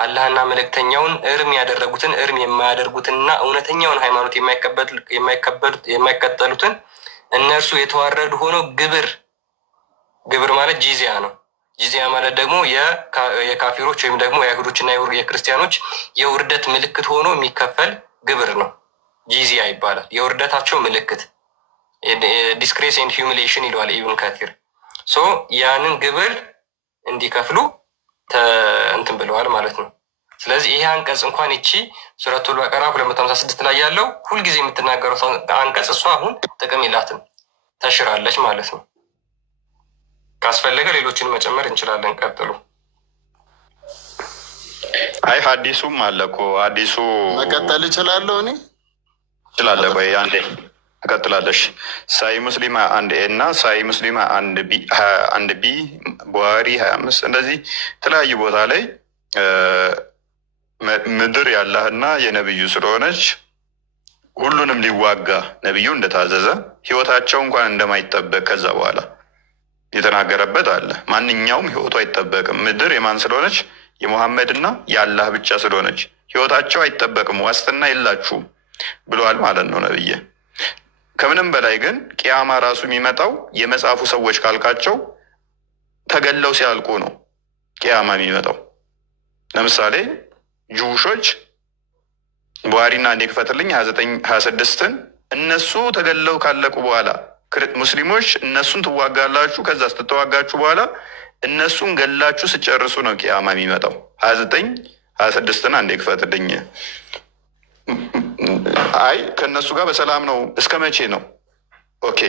አላህና መልእክተኛውን እርም ያደረጉትን እርም የማያደርጉትንና እውነተኛውን ሃይማኖት የማይከተሉትን እነርሱ የተዋረዱ ሆነው ግብር ማለት ጂዚያ ነው። ጂዚያ ማለት ደግሞ የካፊሮች ወይም ደግሞ የአይሁዶችና የክርስቲያኖች የውርደት ምልክት ሆኖ የሚከፈል ግብር ነው። ጂዚያ ይባላል። የውርደታቸው ምልክት ዲስግሬስ ኤንድ ሂዩሚሌሽን ይለዋል ኢብን ከቲር። ያንን ግብር እንዲከፍሉ እንትን ብለዋል ማለት ነው። ስለዚህ ይሄ አንቀጽ እንኳን ይቺ ሱረቱል በቀራ 256 ላይ ያለው ሁልጊዜ የምትናገረው አንቀጽ እሷ አሁን ጥቅም የላትም፣ ተሽራለች ማለት ነው። ካስፈለገ ሌሎችን መጨመር እንችላለን። ቀጥሉ። አይ ሀዲሱም አለ እኮ ሀዲሱ መቀጠል እችላለሁ እኔ እችላለሁ። ወይ አንዴ ትቀጥላለሽ። ሳይ ሙስሊም 1 ኤ እና ሳይ ሙስሊም 1 ቢ ቡሃሪ 25 እንደዚህ የተለያዩ ቦታ ላይ ምድር ያላህና የነብዩ ስለሆነች ሁሉንም ሊዋጋ ነብዩ እንደታዘዘ ህይወታቸው እንኳን እንደማይጠበቅ ከዛ በኋላ የተናገረበት አለ። ማንኛውም ህይወቱ አይጠበቅም። ምድር የማን ስለሆነች? የሙሐመድና የአላህ ብቻ ስለሆነች ህይወታቸው አይጠበቅም፣ ዋስትና የላችሁም ብለዋል ማለት ነው ነብዬ። ከምንም በላይ ግን ቂያማ ራሱ የሚመጣው የመጽሐፉ ሰዎች ካልካቸው ተገለው ሲያልቁ ነው ቂያማ የሚመጣው። ለምሳሌ ጁሾች ቡሃሪና እንዴ ክፈትልኝ 29-26 እነሱ ተገለው ካለቁ በኋላ ሙስሊሞች እነሱን ትዋጋላችሁ። ከዛ ስትተዋጋችሁ በኋላ እነሱን ገላችሁ ስጨርሱ ነው ቂያማ የሚመጣው። 29-26 አንዴ ክፈትልኝ። አይ ከእነሱ ጋር በሰላም ነው እስከ መቼ ነው? ኦኬ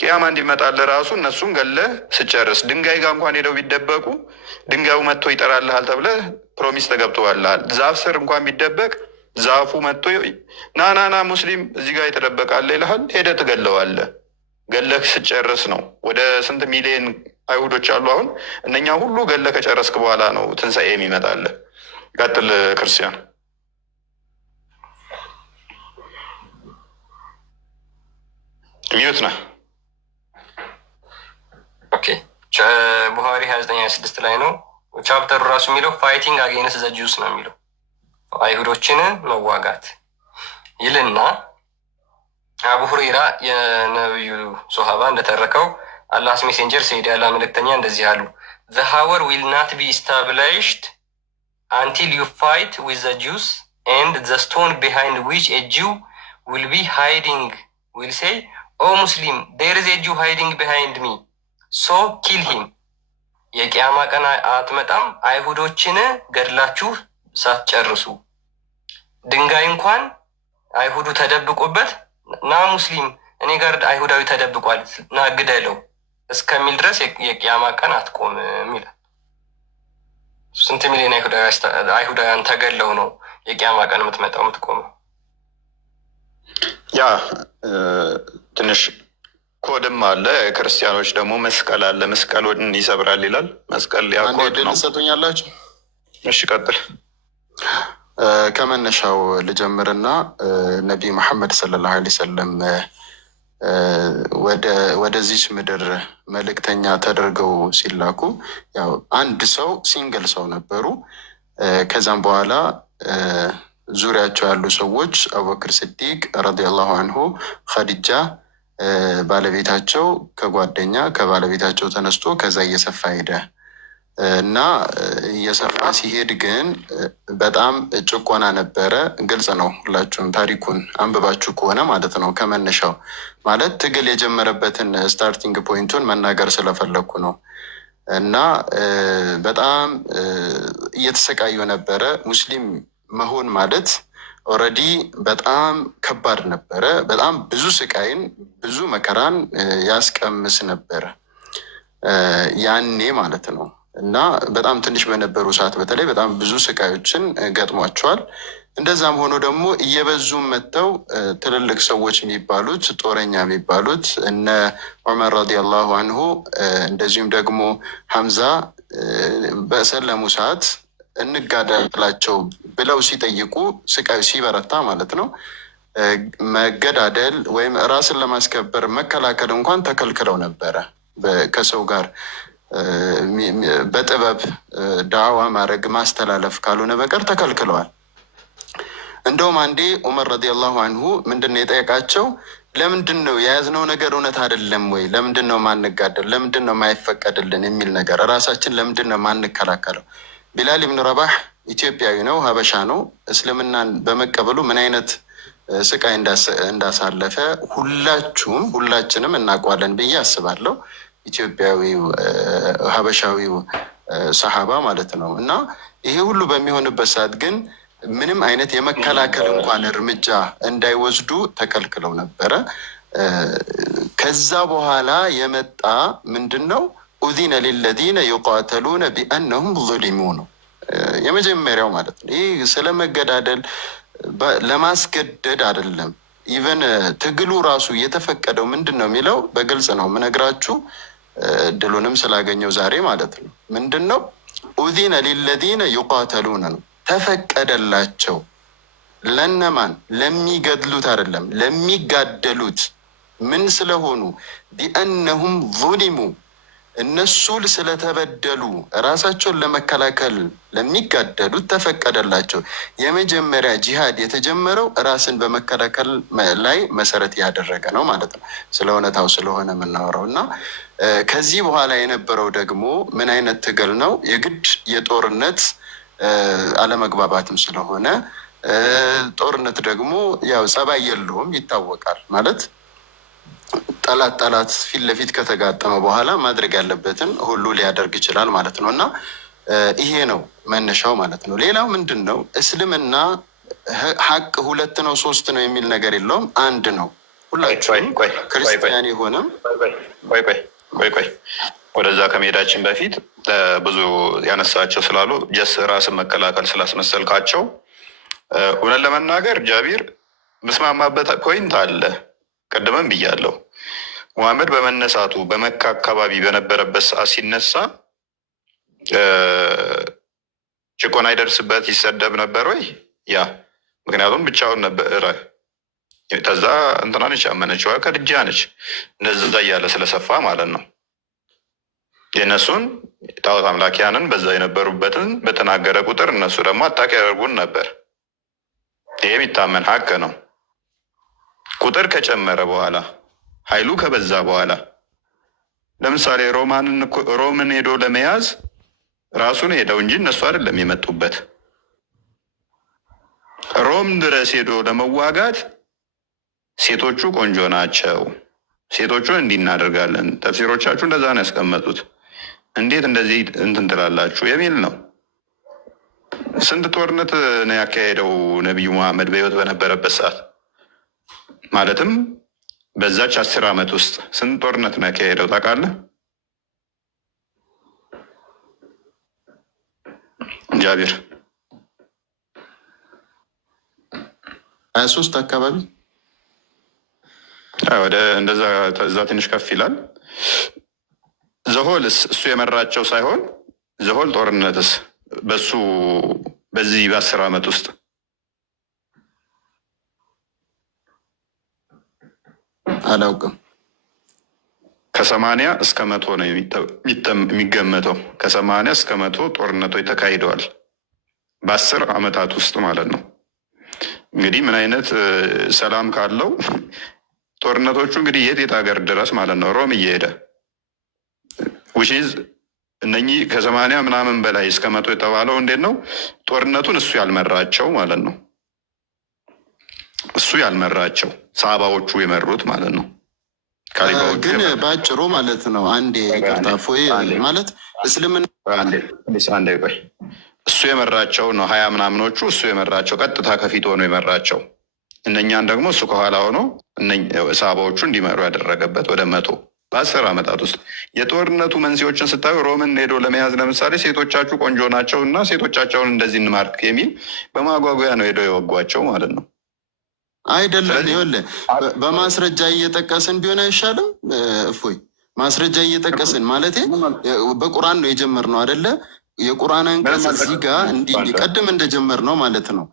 ቂያማ እንዲመጣልህ ራሱ እነሱን ገለህ ስጨርስ ድንጋይ ጋር እንኳን ሄደው ቢደበቁ ድንጋዩ መጥቶ ይጠራልሃል ተብለህ ፕሮሚስ ተገብቶልሃል። ዛፍ ስር እንኳን ቢደበቅ ዛፉ መጥቶ ናናና ሙስሊም እዚህ ጋር የተደበቃለ ይልሃል። ሄደህ ትገለዋለህ። ገለህ ስጨርስ ነው። ወደ ስንት ሚሊዮን አይሁዶች አሉ አሁን። እነኛ ሁሉ ገለህ ከጨረስክ በኋላ ነው ትንሣኤ የሚመጣልህ። ቀጥል ክርስቲያን። ሚዩት ነህ። ኦኬ ቡሃሪ 29-26 ላይ ነው ቻፕተሩ ራሱ የሚለው ፋይቲንግ አጌንስት ዘ ጁስ ነው የሚለው አይሁዶችን መዋጋት ይልና አቡ ሁሬራ የነብዩ ሶሃባ እንደተረከው አላህስ ሜሴንጀር ሰይድ ያላ መልእክተኛ እንደዚህ አሉ። the hour will not be established until you fight with the Jews and the stone behind which a Jew will be hiding will say, oh Muslim, there is a Jew hiding behind me, so kill him. የቂያማ ቀን አትመጣም አይሁዶችን ገድላችሁ ሳትጨርሱ ድንጋይ እንኳን አይሁዱ ተደብቆበት ና ሙስሊም እኔ ጋር አይሁዳዊ ተደብቋል ና ግደለው እስከሚል ድረስ የቂያማ ቀን አትቆምም ይላል። ስንት ሚሊዮን አይሁዳውያን ተገለው ነው የቂያማ ቀን የምትቆመው? ያ ትንሽ ኮድም አለ። ክርስቲያኖች ደግሞ መስቀል አለ። መስቀሉን ይሰብራል ይላል። መስቀል ያ ኮድ ነው። ሰጡኛላችሁ። እሺ ቀጥል። ከመነሻው ልጀምርና ነቢይ መሐመድ ሰለላሁ ዐለይሂ ወሰለም ወደዚች ምድር መልእክተኛ ተደርገው ሲላኩ ያው አንድ ሰው ሲንግል ሰው ነበሩ። ከዛም በኋላ ዙሪያቸው ያሉ ሰዎች አቡበክር ስዲቅ ረዲየላሁ አንሁ፣ ኸዲጃ ባለቤታቸው ከጓደኛ ከባለቤታቸው ተነስቶ ከዛ እየሰፋ ሄደ እና እየሰፋ ሲሄድ ግን በጣም ጭቆና ነበረ። ግልጽ ነው፣ ሁላችሁም ታሪኩን አንብባችሁ ከሆነ ማለት ነው። ከመነሻው ማለት ትግል የጀመረበትን ስታርቲንግ ፖይንቱን መናገር ስለፈለግኩ ነው። እና በጣም እየተሰቃዩ ነበረ። ሙስሊም መሆን ማለት ኦልሬዲ በጣም ከባድ ነበረ። በጣም ብዙ ስቃይን ብዙ መከራን ያስቀምስ ነበረ ያኔ ማለት ነው። እና በጣም ትንሽ በነበሩ ሰዓት በተለይ በጣም ብዙ ስቃዮችን ገጥሟቸዋል። እንደዛም ሆኖ ደግሞ እየበዙም መጥተው ትልልቅ ሰዎች የሚባሉት ጦረኛ የሚባሉት እነ ዑመር ረዲየላሁ አንሁ እንደዚሁም ደግሞ ሐምዛ በሰለሙ ሰዓት እንጋደላቸው ብለው ሲጠይቁ ስቃዩ ሲበረታ ማለት ነው መገዳደል ወይም ራስን ለማስከበር መከላከል እንኳን ተከልክለው ነበረ። ከሰው ጋር በጥበብ ዳዕዋ ማድረግ ማስተላለፍ ካልሆነ በቀር ተከልክለዋል። እንደውም አንዴ ዑመር ረዲየላሁ አንሁ ምንድን ነው የጠየቃቸው? ለምንድን ነው የያዝነው ነገር እውነት አይደለም ወይ? ለምንድን ነው ማንጋደል? ለምንድን ነው ማይፈቀድልን የሚል ነገር ራሳችን ለምንድን ነው ማንከላከለው? ቢላል ኢብኑ ረባህ ኢትዮጵያዊ ነው፣ ሀበሻ ነው። እስልምናን በመቀበሉ ምን አይነት ስቃይ እንዳሳለፈ ሁላችንም እናውቀዋለን ብዬ አስባለሁ። ኢትዮጵያዊው ሀበሻዊው ሰሃባ ማለት ነው። እና ይሄ ሁሉ በሚሆንበት ሰዓት ግን ምንም አይነት የመከላከል እንኳን እርምጃ እንዳይወስዱ ተከልክለው ነበረ። ከዛ በኋላ የመጣ ምንድን ነው? ኡዚነ ሊለዚነ ዩቃተሉነ ቢአነሁም ዙሊሙ ነው የመጀመሪያው ማለት ነው። ይህ ስለ መገዳደል ለማስገደድ አይደለም። ኢቨን ትግሉ ራሱ የተፈቀደው ምንድን ነው የሚለው በግልጽ ነው ምነግራችሁ፣ እድሉንም ስላገኘው ዛሬ ማለት ነው። ምንድን ነው? ኡዚነ ሊለዚነ ዩቃተሉነ ነው፣ ተፈቀደላቸው። ለነማን? ለሚገድሉት አይደለም፣ ለሚጋደሉት። ምን ስለሆኑ? ቢአነሁም ዙሊሙ፣ እነሱ ስለተበደሉ ራሳቸውን ለመከላከል ለሚጋደሉት ተፈቀደላቸው። የመጀመሪያ ጂሃድ የተጀመረው ራስን በመከላከል ላይ መሰረት ያደረገ ነው ማለት ነው። ስለ እውነታው ስለሆነ የምናወራው እና ከዚህ በኋላ የነበረው ደግሞ ምን አይነት ትግል ነው? የግድ የጦርነት አለመግባባትም ስለሆነ ጦርነት ደግሞ ያው ጸባይ የለውም ይታወቃል። ማለት ጠላት ፊት ለፊት ከተጋጠመ በኋላ ማድረግ ያለበትን ሁሉ ሊያደርግ ይችላል ማለት ነው። እና ይሄ ነው መነሻው ማለት ነው። ሌላው ምንድን ነው? እስልምና ሀቅ ሁለት ነው ሶስት ነው የሚል ነገር የለውም፣ አንድ ነው። ሁላችሁም ክርስቲያን የሆነም ቆይ ወደዛ ከመሄዳችን በፊት ብዙ ያነሳቸው ስላሉ ጀስ ራስን መከላከል ስላስመሰልካቸው እውነት ለመናገር ጃቢር ምስማማበት ፖይንት አለ። ቅድምም ብያለሁ። ሙሐመድ በመነሳቱ በመካ አካባቢ በነበረበት ሰዓት ሲነሳ ጭቆና ይደርስበት ይሰደብ ነበር ወይ? ያ ምክንያቱም ብቻውን ነበረ። ከዛ እንትና ነች ያመነችዋ ከድጃ ነች። እንደዛ እያለ ስለሰፋ ማለት ነው። የእነሱን ጣዖት አምላኪያንን በዛ የነበሩበትን በተናገረ ቁጥር እነሱ ደግሞ አታክ ያደርጉን ነበር። ይሄ የሚታመን ሀቅ ነው። ቁጥር ከጨመረ በኋላ ኃይሉ ከበዛ በኋላ ለምሳሌ ሮምን ሄዶ ለመያዝ ራሱን ሄደው እንጂ እነሱ አይደለም የመጡበት። ሮም ድረስ ሄዶ ለመዋጋት ሴቶቹ ቆንጆ ናቸው፣ ሴቶቹን እንዲህ እናደርጋለን፣ ተፍሲሮቻችሁ እንደዛ ነው ያስቀመጡት፣ እንዴት እንደዚህ እንትን ትላላችሁ የሚል ነው። ስንት ጦርነት ነው ያካሄደው ነቢዩ መሐመድ በህይወት በነበረበት ሰዓት? ማለትም በዛች 10 ዓመት ውስጥ ስንት ጦርነት ነው ያካሄደው ታውቃለህ? ጃቢር 23 አካባቢ ወደ እንደዛ እዛ ትንሽ ከፍ ይላል። ዘሆልስ እሱ የመራቸው ሳይሆን ዘሆል ጦርነትስ በሱ በዚህ በ10 ዓመት ውስጥ አላውቅም። ከ80 እስከ 100 ነው የሚገመተው። ከ80 እስከ 100 ጦርነቶች ተካሂደዋል በ10 ዓመታት ውስጥ ማለት ነው። እንግዲህ ምን አይነት ሰላም ካለው ጦርነቶቹ እንግዲህ የት ሀገር ድረስ ማለት ነው ሮም እየሄደ ውሺዝ እነኚህ ከ80 ምናምን በላይ እስከ 100 የተባለው እንዴት ነው ጦርነቱን እሱ ያልመራቸው ማለት ነው። እሱ ያልመራቸው ሰሃባዎቹ የመሩት ማለት ነው። ግን በአጭሩ ማለት ነው አንዴ ይቅርታ ፎይ ማለት እስልምና አንዴ ቆይ እሱ የመራቸው ነው 20 ምናምኖቹ እሱ የመራቸው ቀጥታ ከፊት ሆኖ የመራቸው እነኛን ደግሞ እሱ ከኋላ ሆኖ ሰሃባዎቹ እንዲመሩ ያደረገበት ወደ 100 በ10 ዓመታት ውስጥ የጦርነቱ መንስኤዎችን ስታዩ ሮምን ሄዶ ለመያዝ ለምሳሌ ሴቶቻችሁ ቆንጆ ናቸው እና ሴቶቻቸውን እንደዚህ እንማርክ የሚል በማጓጓያ ነው ሄዶ የወጓቸው ማለት ነው። አይደለም ይኸውልህ በማስረጃ እየጠቀስን ቢሆን አይሻልም? እፎይ ማስረጃ እየጠቀስን ማለቴ በቁርአን ነው የጀመርነው አይደለ? የቁርአን አንቀጽ እዚህ ጋር ቀደም እንደጀመር ነው ማለት ነው።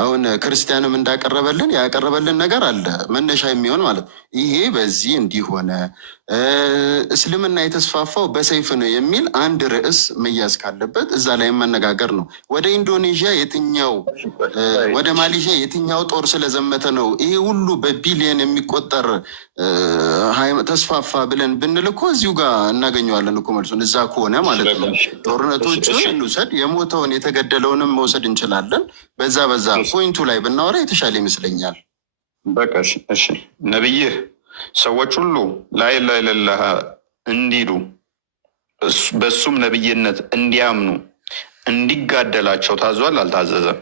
አሁን ክርስቲያንም እንዳቀረበልን ያቀረበልን ነገር አለ መነሻ የሚሆን ማለት ይሄ በዚህ እንዲሆነ እስልምና የተስፋፋው በሰይፍ ነው የሚል አንድ ርዕስ መያዝ ካለበት እዛ ላይ መነጋገር ነው። ወደ ኢንዶኔዥያ የትኛው ወደ ማሌዥያ የትኛው ጦር ስለዘመተ ነው ይሄ ሁሉ በቢሊየን የሚቆጠር ተስፋፋ ብለን ብንል እኮ እዚሁ ጋር እናገኘዋለን እኮ መልሱን እዛ ከሆነ ማለት ነው። ጦርነቶችን እንውሰድ፣ የሞተውን የተገደለውንም መውሰድ እንችላለን። በዛ ፖይንቱ ላይ ብናወራ የተሻለ ይመስለኛል። በቃ እሺ ነብይህ ሰዎች ሁሉ ላይ ለላህ እንዲሉ በሱም ነብይነት እንዲያምኑ እንዲጋደላቸው ታዟል አልታዘዘም?